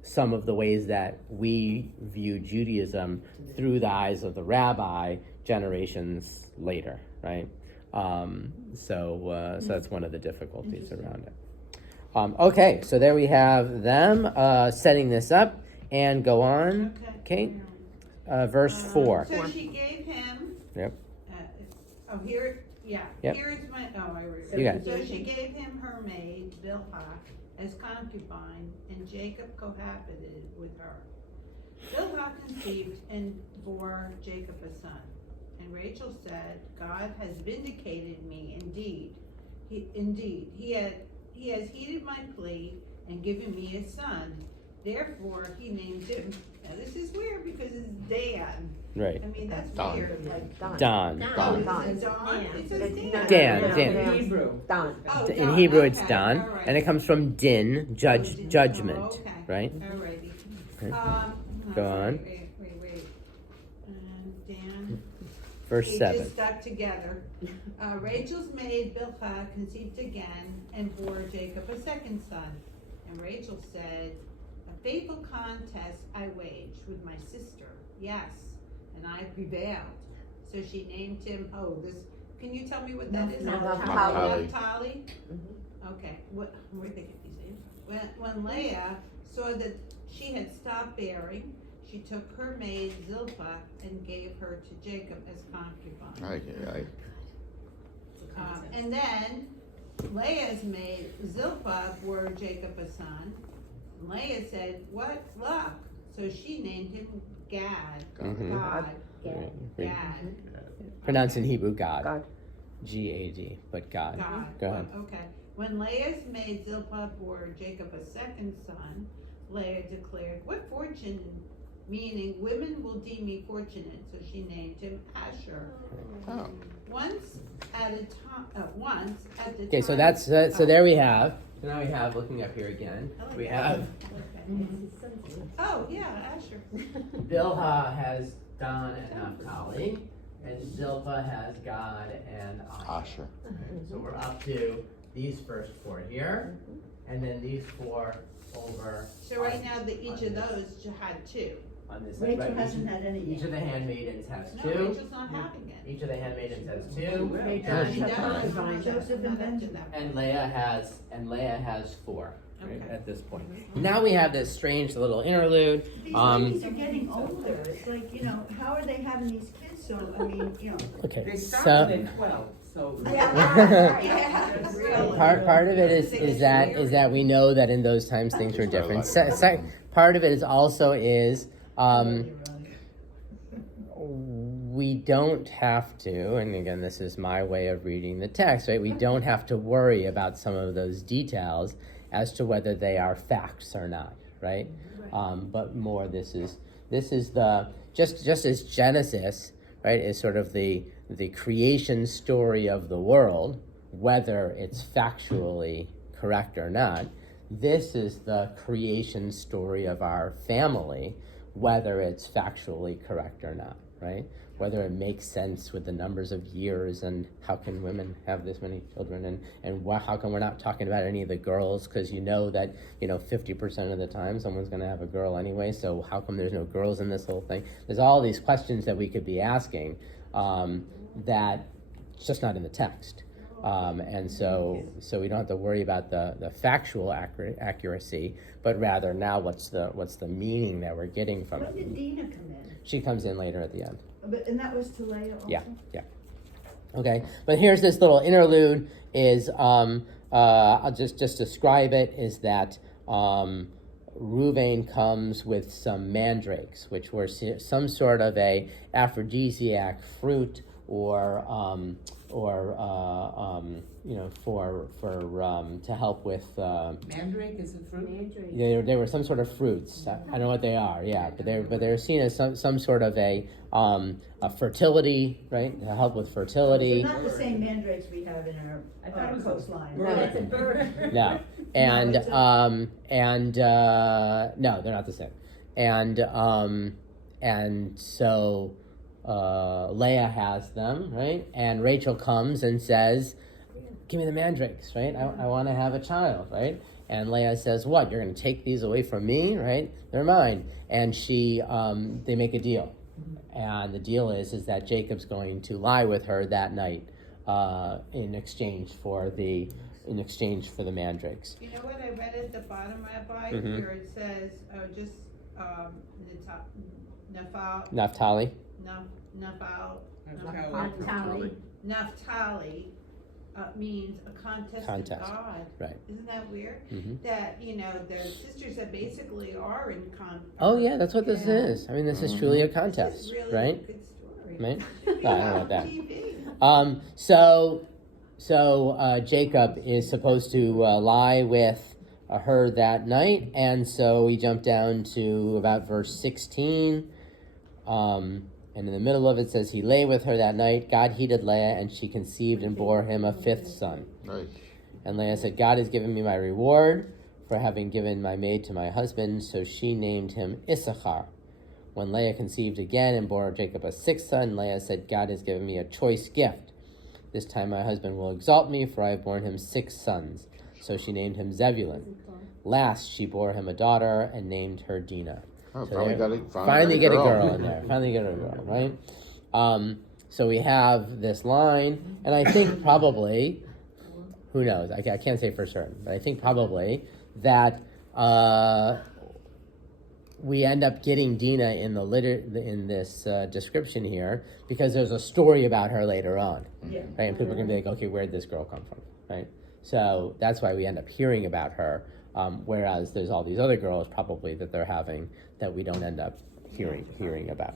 some of the ways that we view Judaism through the eyes of the rabbi generations later, right? So that's one of the difficulties around it. Okay, so there we have them setting this up, and go on, Kate. Verse 4. So she gave him. Yep. Oh, here, yeah. Yep. Here is my. Oh, I read. You got it. So she gave him her maid Bilhah as concubine, and Jacob cohabited with her. Bilhah conceived and bore Jacob a son. And Rachel said, "God has vindicated me indeed. He has heeded my plea and given me a son. Therefore, he named him." Now this is weird because it's Dan. Right. I mean, that's Don. weird. Like Don. Don. Don. It says Dan. Dan. In Hebrew. Don. Oh, In Don, Hebrew, it's okay, Don, all right. and it comes from din, judgment, Oh, okay. right? Alrighty. Right. Go on. Wait. Dan. Verse They 7. just stuck together. Rachel's maid Bilhah conceived again and bore Jacob a second son. And Rachel said, "A faithful contest I waged with my sister, yes, and I prevailed." So she named him. Can you tell me what that is? Naphtali. Naphtali. Mhm. Okay. Where'd they get these names? When Leah saw that she had stopped bearing, she took her maid Zilpah and gave her to Jacob as concubine. And then Leah's maid Zilpah bore Jacob a son. Leah said, "What luck!" So she named him Gad. Mhm. God. Right. Gad. Pronounced in Hebrew, God. God. G-A-D, but God. God. Go ahead. Okay. When Leah's maid Zilpah bore Jacob a second son, Leah declared, "What fortune," meaning women will deem me fortunate, so she named him Asher. Oh. Once at the Okay, so time. that's so there we have. So now we have, looking up here again, I like we that. have Oh, yeah, Asher. Bilhah has Dan and Naphtali, and Zilpah has Gad and Asher. Asher. So we're up to these first four here, and then these four over. So right now, each of those had two. On this Rachel right, hasn't had any each yet. of the handmaidens has No, two. Rachel's not having it. Each of the handmaidens has two. Joseph and Benjamin. And Leah has four. Right, Okay. at this point. Now we have this strange little interlude. These ladies are getting older. It's like, how are they having these kids? So, I mean, Okay, They so started at 12, so. Yeah, really. part of it is that we know that in those times things were different. Part of it is also we don't have to, and again, this is my way of reading the text, right? We don't have to worry about some of those details as to whether they are facts or not, right? But more, this is the just as Genesis, right, is sort of the creation story of the world, whether it's factually correct or not. This is the creation story of our family, whether it's factually correct or not, right? Whether it makes sense with the numbers of years and how can women have this many children and how come we're not talking about any of the girls, because you know that 50% of the time someone's going to have a girl anyway, so how come there's no girls in this whole thing? There's all these questions that we could be asking that it's just not in the text. And so we don't have to worry about the factual accuracy, but rather now what's the meaning that we're getting from When it. did Dina come in? She comes in later at the end. And that was to Leah also? Yeah. Okay, but here's this little interlude. I'll just describe it. Is that Reuven comes with some mandrakes, which were some sort of a aphrodisiac fruit, or to help with. Mandrake is a fruit? They were some sort of fruits. I don't know what they are. Yeah, but they're seen as some sort of a fertility, right? To help with fertility. Not the same mandrakes we have in our coastline. No, that's a bird. No, and no, they're not the same. And so Leah has them, right? And Rachel comes and says, "Give me the mandrakes, right? I want to have a child, right?" And Leah says, "What? You're going to take these away from me, right? They're mine." And they make a deal, and the deal is that Jacob's going to lie with her that night in exchange for the mandrakes. You know what I read at the bottom, Rabbi, Mhm. where it says, Naphtali. Naphtali means a contest of God. Right. Isn't that weird? Mm-hmm. That, the sisters that basically are in contest. Oh yeah, that's what this is. I mean, this is truly a contest, This is really right? a good story. Right? Should be No, I don't know on about that. TV. So Jacob is supposed to lie with her that night, and so we jump down to about verse 16. And in the middle of it says, he lay with her that night. God heeded Leah, and she conceived and bore him a fifth son. Right. And Leah said, God has given me my reward for having given my maid to my husband. So she named him Issachar. When Leah conceived again and bore Jacob a sixth son, Leah said, God has given me a choice gift. This time my husband will exalt me, for I have borne him 6 sons. So she named him Zebulun. Last she bore him a daughter and named her Dinah. Oh, So finally get a girl in there. Finally get a girl, right? So we have this line, and I think probably, who knows? I can't say for certain, but I think probably that we end up getting Dinah in this description here because there's a story about her later on, Yeah. right? And people are gonna be like, okay, where did this girl come from, right? So that's why we end up hearing about her. Whereas there's all these other girls probably that they're having that we don't end up hearing about.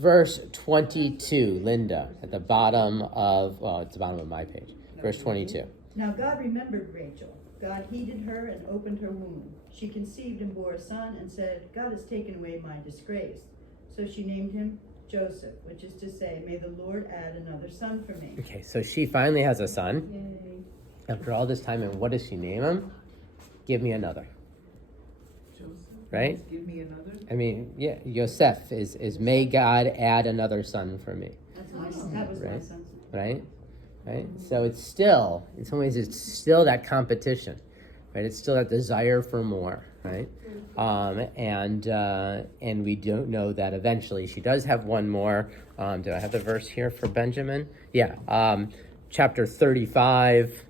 verse 22, Linda, at the bottom of, well, it's the bottom of my page. Verse 22. Now God remembered Rachel. God heeded her and opened her womb. She conceived and bore a son and said, God has taken away my disgrace. So she named him Joseph, which is to say, may the Lord add another son for me. Okay, so she finally has a son. After all this time, and what does she name him? Give me another. Joseph, Right? give me another. I mean, yeah, Yosef is may God add another son for me. That's my son. That was my Right. son's name. Right? Right? So it's still, in some ways, it's still that competition, right? It's still that desire for more, right? And we don't know that eventually she does have one more. Do I have the verse here for Benjamin? Yeah. Chapter 35.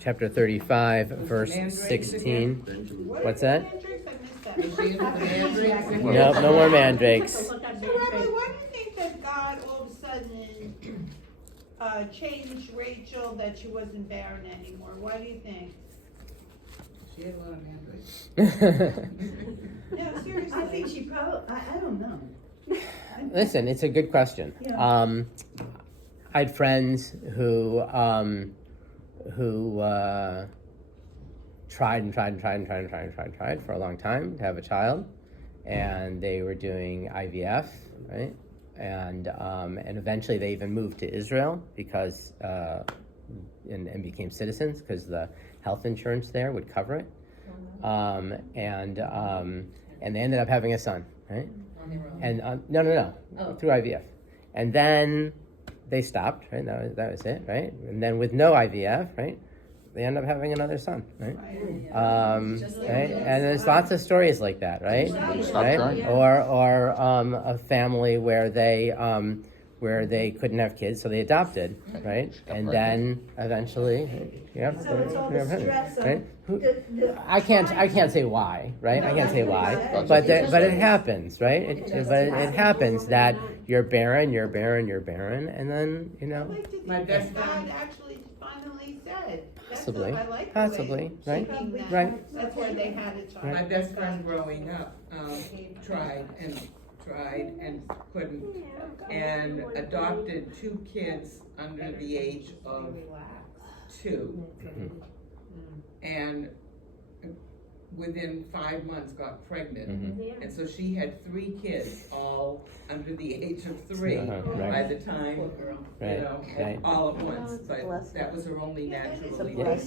Chapter 35, verse Mandrakes 16. Benjamin. What's that? Mandrakes? I missed that. Is she into the mandrakes again? Nope, no more mandrakes. So Rabbi, why do you think that God all of a sudden changed Rachel, that she wasn't barren anymore? Why do you think? She had a lot of mandrakes. No, seriously. I think she probably, I don't know. Listen, it's a good question. Yeah. I had friends who tried for a long time to have a child, and they were doing IVF, right? And eventually they even moved to Israel because and became citizens because the health insurance there would cover it, and they ended up having a son, right? And no, through IVF, and then they stopped, right? That was it, right? And then with no IVF, right? They end up having another son, right? Right? And there's lots of stories like that, right? Right? Or a family where they couldn't have kids, so they adopted, right? And then eventually, So it's all the stress of right? the I can't say why, right? I can't say why, but it happens, right? It happens that you're barren, and then I like to think My that best God friend- actually finally said. Possibly. I like Possibly, the way right? she did that. Right. That's where they had a child. My best friend growing up tried and couldn't, and adopted 2 kids under the age of 2, and within 5 months got pregnant. And so she had 3 kids, all under the age of 3 Right. by the time, Right. Right. all at once. But that was her only natural They leading.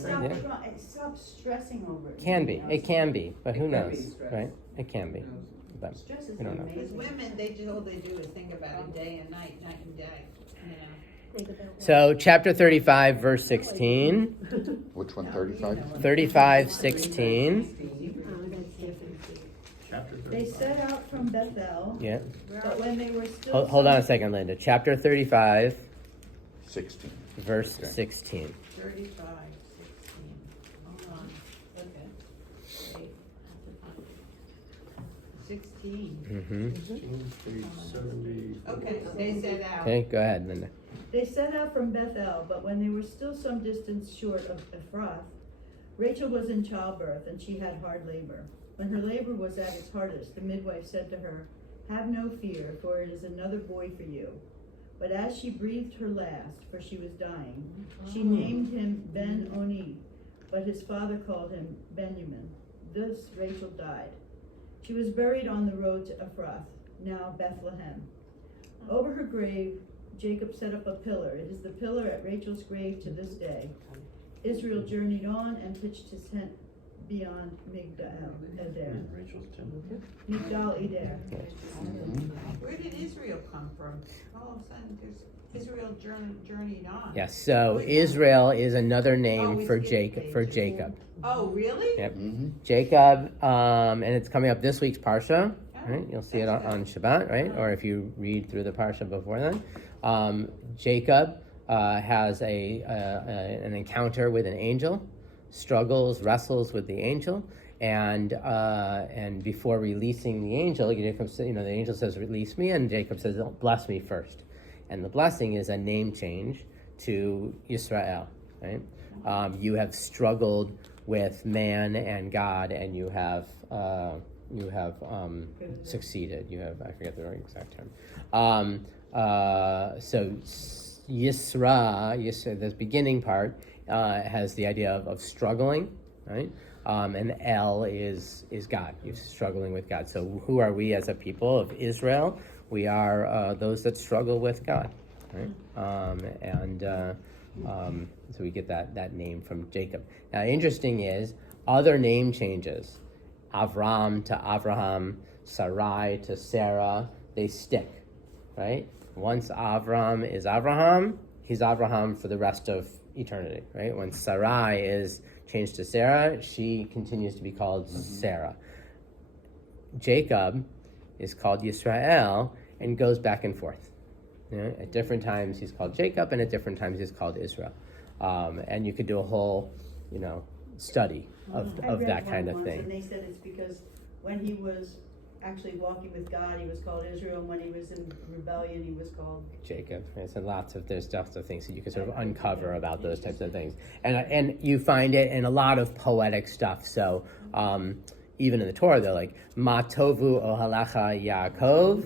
stop stressing over it. Can be. you know? It can be, but who It can knows, be stress. right? It can be, but Stress is we don't know. Because amazing. women, all they do is think about it day and night and day, you know. So chapter 35, verse 16. Which one, 35? 35, 16. Chapter They 35. set out from Bethel, Yeah. but when they were still. Hold on a second, Linda. Chapter 35, 16. verse Okay. 16. 35, 16. Hold on. Okay. Wait, I have to find it. 16. Mm-hmm. 16, page 70. Okay, they set out. Okay, go ahead, Linda. They set out from Bethel, but when they were still some distance short of Ephrath, Rachel was in childbirth, and she had hard labor. When her labor was at its hardest, the midwife said to her, "Have no fear, for it is another boy for you." But as she breathed her last, for she was dying, she named him Ben-Oni, but his father called him Benjamin. Thus Rachel died. She was buried on the road to Ephrath, now Bethlehem. Over her grave, Jacob set up a pillar. It is the pillar at Rachel's grave to this day. Israel journeyed on and pitched his tent beyond Migdal Eder. Rachel's 10. Migdal Eder. Where did Israel come from? All of a sudden, Israel journeyed on. Yes, so Israel is another Oh, name we for skipped Jacob. Oh, really? Yep. Mm-hmm. Jacob, and it's coming up this week's Parsha, Oh, right? You'll see it that's on good. Shabbat, right? Or if you read through the Parsha before then. Jacob has an encounter with an angel, struggles, wrestles with the angel, and before releasing the angel, Jacob, the angel says, "Release me," and Jacob says, "Bless me first." And the blessing is a name change to Yisrael, right? You have struggled with man and God, and you have succeeded. You have, I forget the right exact term. So Yisra, this beginning part, has the idea of struggling, right? And El is God. You're struggling with God. So who are we as a people of Israel? We are those that struggle with God, right? So we get that name from Jacob. Now, interesting is other name changes. Avram to Abraham, Sarai to Sarah, they stick, right? Once Avram is Abraham, he's Abraham for the rest of eternity, right? When Sarai is changed to Sarah, she continues to be called Sarah. Jacob is called Yisrael and goes back and forth. You know, at different times he's called Jacob, and at different times he's called Israel. And you could do a whole, study of that kind of thing. And they said it's because when he was actually walking with God, he was called Israel. When he was in rebellion, he was called Jacob. Right? So there's lots of things that you can sort of uncover about those types of things, and you find it in a lot of poetic stuff. So even in the Torah, they're like Ma tovu ohalacha Yaakov,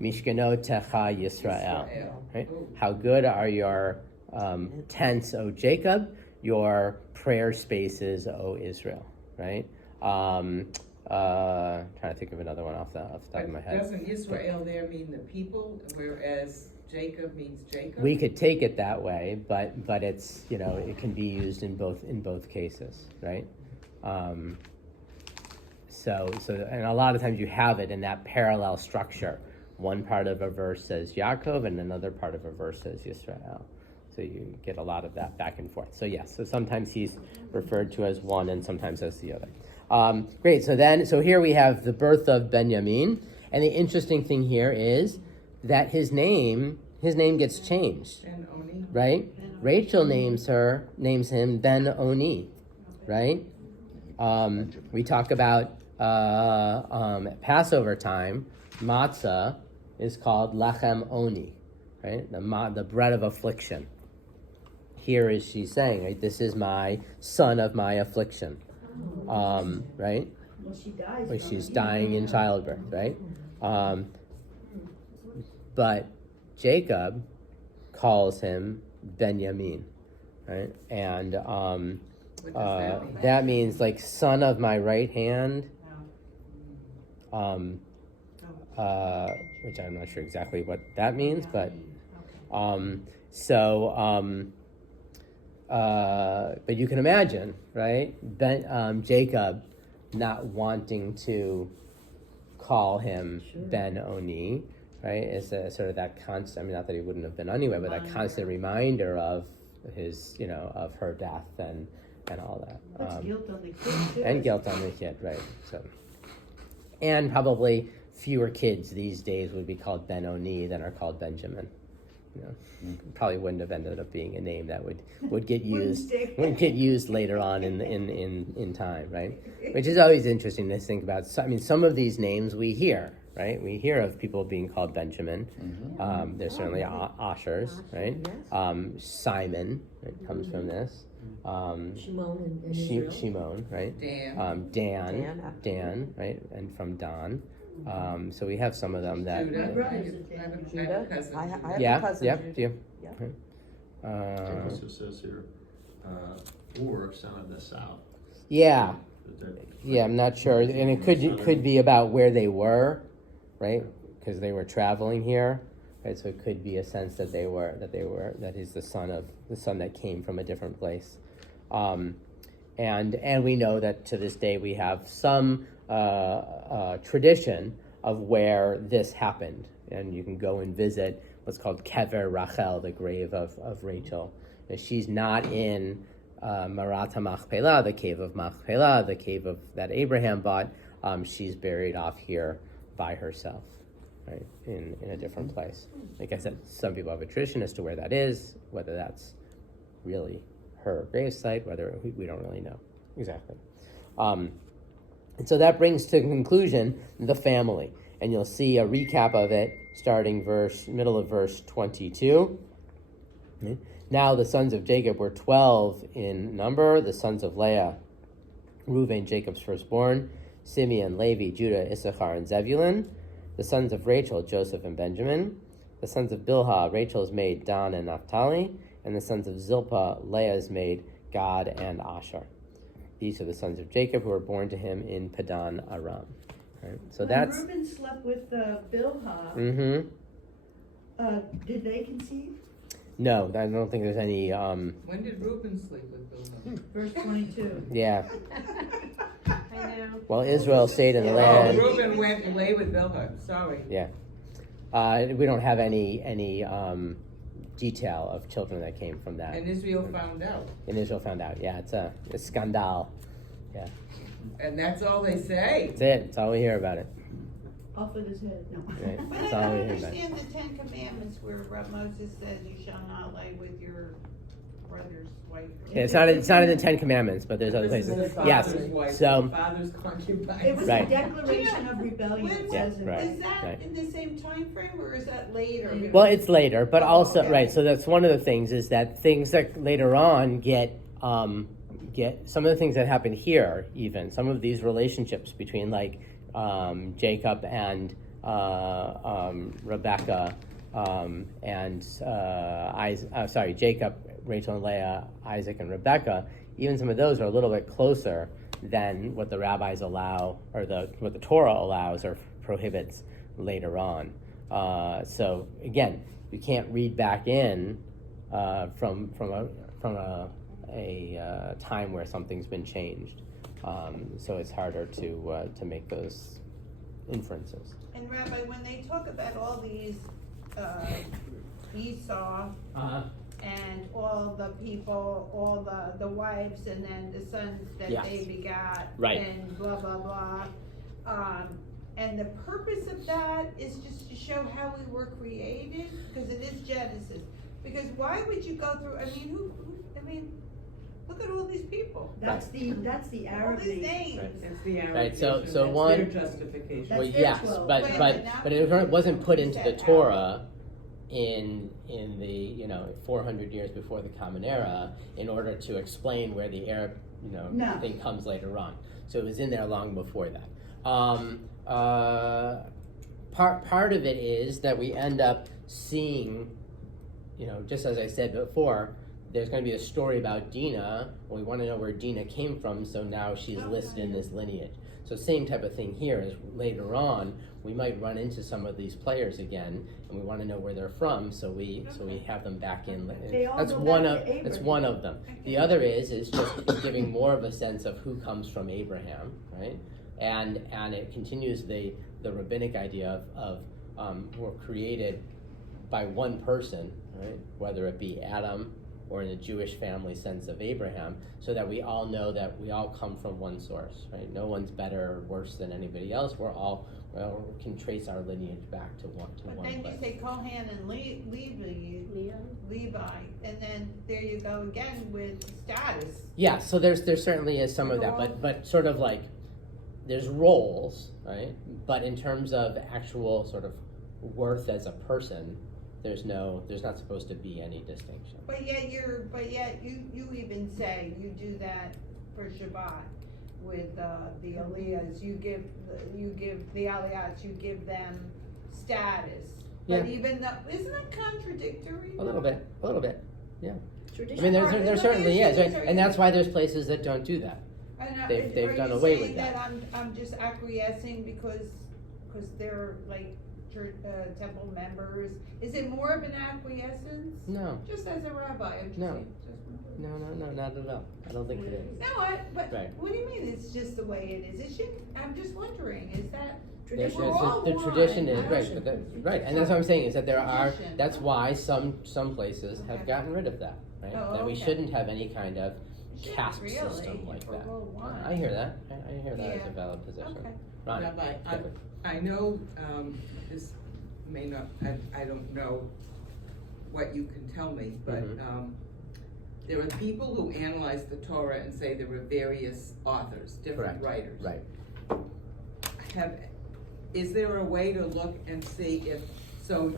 Mishkanotecha Yisrael. Right? How good are your tents, O Jacob? Your prayer spaces, O Israel. Right? Trying to think of another one off the top of my head. Doesn't Israel there mean the people, whereas Jacob means Jacob? We could take it that way, but it's it can be used in both cases, right? So and a lot of times you have it in that parallel structure. One part of a verse says Yaakov, and another part of a verse says Yisrael. So you get a lot of that back and forth. So yes, so sometimes he's referred to as one, and sometimes as the other. Great. So here we have the birth of Benjamin, and the interesting thing here is that his name gets changed, Ben-Oni. right? Rachel names him Ben-Oni, right? We talk about Passover time. Matzah is called Lechem Oni, right? The bread of affliction. Here is she saying, right? This is my son of my affliction. Right? Well, she dies. Or she's dying in childbirth, right? But Jacob calls him Benjamin, right? And What does that mean? that means like son of my right hand. Which I'm not sure exactly what that means, but but you can imagine, right? Jacob not wanting to call him Ben-Oni, right? Is sort of that constant, I mean, not that he wouldn't have been anyway, but that constant reminder of his, of her death and all that. That's guilt on the kid, too. And guilt on the kid, right? So, and probably fewer kids these days would be called Ben-Oni than are called Benjamin. Probably wouldn't have ended up being a name that would get used later on in time, right? Which is always interesting to think about. So, I mean, some of these names we hear, right? We hear of people being called Benjamin. There's certainly Ashers, right? Simon, right, comes from this. Shimon and Israel. Shimon, right? Dan, right? And from Dan. So we have some of them that. Judah. Judah? Cousin. I have Yeah, a cousin. yep, Judah. yeah. Yeah. It also says here, or son of the south. Yeah, But they're- yeah. I'm not sure, and it could be about where they were, right? Because they were traveling here, right? So it could be a sense that that he's the son that came from a different place, and we know that to this day we have some tradition of where this happened, and you can go and visit what's called Kever Rachel, the grave of Rachel. And she's not in Marat HaMachpelah, the cave of Machpelah, the cave that Abraham bought. She's buried off here by herself, right, in a different place. Like I said, some people have a tradition as to where that is, whether that's really her gravesite, whether we don't really know exactly. And so that brings to conclusion the family. And you'll see a recap of it starting middle of verse 22. Okay. Now the sons of Jacob were 12 in number, the sons of Leah, Reuben, Jacob's firstborn, Simeon, Levi, Judah, Issachar, and Zebulun. The sons of Rachel, Joseph and Benjamin. The sons of Bilhah, Rachel's maid, Dan and Naphtali. And the sons of Zilpah, Leah's maid, Gad and Asher. These are the sons of Jacob who were born to him in Padan Aram. Right? So that's. Reuben slept with Bilhah. Mm-hmm. Did they conceive? No, I don't think there's any. When did Reuben sleep with Bilhah? Verse 22. Yeah. I know. Well, Israel stayed in the Oh, land. Reuben went and lay with Bilhah, sorry. Yeah. We don't have any detail of children that came from that. And Israel found out. And Israel found out. Yeah, it's a scandal. Yeah. And that's all they say. That's it. That's all we hear about it. Off with his head. No. Right. But That's I all don't we hear about. understand the Ten Commandments where Moses says you shall not lay with your brother's wife. Yeah, it's not in the Ten Commandments, but there's other This is places. his Yes. father's wife, So. father's concubine. It was Right. a declaration of rebellion. It Yeah, says in right. Is that right. in the same time frame or is that later? Well, it's later, but Oh, also okay. right. So that's one of the things is that things that later on get some of the things that happen here. Even some of these relationships between like Jacob and Rebecca and Jacob, Rachel and Leah, Isaac and Rebecca. Even some of those are a little bit closer than what the rabbis allow, or what the Torah allows or prohibits later on. So again, you can't read back in from a time where something's been changed. So it's harder to make those inferences. And Rabbi, when they talk about all these Esau and all the people, all the wives, and then the sons that Yes. they begot, Right. and blah blah blah. And the purpose of that is just to show how we were created, because it is Genesis. Because why would you go through? I mean, look at all these people. That's the All Arab these name. names. That's the Right, Arab so nation, so that's one their justification. That's well, their yes, 12. but Wait a but minute, now- but it wasn't put into the Said Torah in the 400 years before the Common Era in order to explain where the Arab No. thing comes later on. So it was in there long before that. Part of it is that we end up seeing, just as I said before, there's going to be a story about Dinah. Well, we want to know where Dinah came from, so now she's listed in this lineage. So same type of thing here is later on we might run into some of these players again, and we want to know where they're from, so we have them back in. They all That's go one back of to that's Abraham. one of them. The other is just giving more of a sense of who comes from Abraham, right? And it continues the rabbinic idea of we're created by one person, right? Whether it be Adam or in the Jewish family sense of Abraham, so that we all know that we all come from one source, right? No one's better or worse than anybody else. We can trace our lineage back to one But then place. you say Kohan and Levi, and then there you go again with status. Yeah, so there certainly is some of that, but sort of like there's roles, right? But in terms of actual sort of worth as a person, there's not supposed to be any distinction. But yet you even say you do that for Shabbat with the Aliyahs. You give the Aliyahs, you give them status. But Yeah. even though, isn't that contradictory? A little bit, yeah. I Tradition. mean, there Let certainly me is, ask you right? this, and that's why there's places that don't do that. They've done away with that. Are you saying that I'm just acquiescing because they're like church, temple members? Is it more of an acquiescence? No, Just as a rabbi, I'm just No. saying. no, not at all. I don't think it is. No, but Right. what do you mean it's just the way it is? It should, I'm just wondering, is that, There's- we're all the one. tradition is I right, don't- and that's what I'm saying is that there are. Tradition. That's why some places have Okay. gotten rid of that, right? Oh, That we okay. shouldn't have any kind of We shouldn't caste really, system like if we're that. all one. I hear that. I hear that as a Yeah. valid position. Okay. Ronnie, Rabbi, go ahead. I know this may not, I don't know what you can tell me, but Mhm. there are people who analyze the Torah and say there were various authors, different Correct. writers. Right. Is there a way to look and see if, so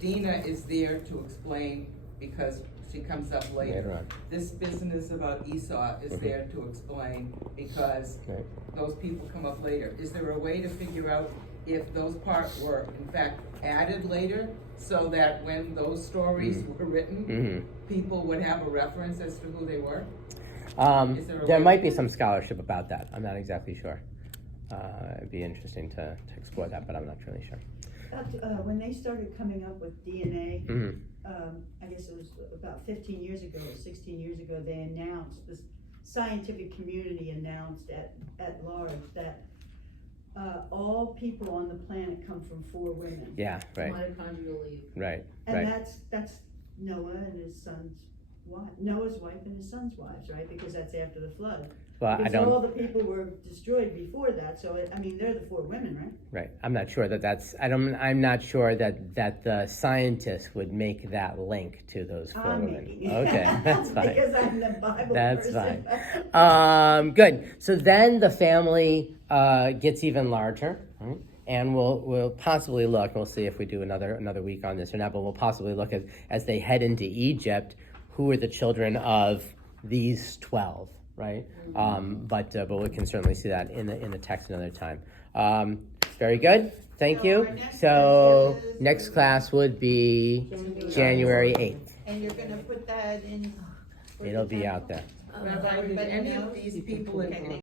Dinah is there to explain because she comes up Later later. on. This business about Esau is there to explain, because Right. those people come up later. Is there a way to figure out if those parts were in fact added later, so that when those stories were written, Mm-hmm. people would have a reference as to who they were? Is there a There way- might be some scholarship about that. I'm not exactly sure. It'd be interesting to explore that, but I'm not really sure. When they started coming up with DNA, Mm-hmm. I guess it was about 15 years ago or 16 years ago, they announced, this scientific community announced at large that all people on the planet come from 4 women. Yeah, right, Mitochondrial leave. right, And right. that's Noah and his son's wife, Noah's wife and his son's wives, right? Because that's after the flood. Well, I Because all don't, the people were destroyed before that, so they're the 4 women, right? right. I'm not sure I'm not sure that the scientists would make that link to those 4 I'm women. making it. Okay, that's fine. Because I'm the Bible That's person. fine. Good. So then the family gets even larger, right? And we'll possibly look. We'll see if we do another week on this or not. But we'll possibly look at, as they head into Egypt, who are the children of these 12, right? But we can certainly see that in the text another time. Very good. Thank So you. our next So class is- next class would be January 8th. And you're gonna put that in? for the It'll be time? out there. Rabbi, did everybody any of knows? these people in Okay,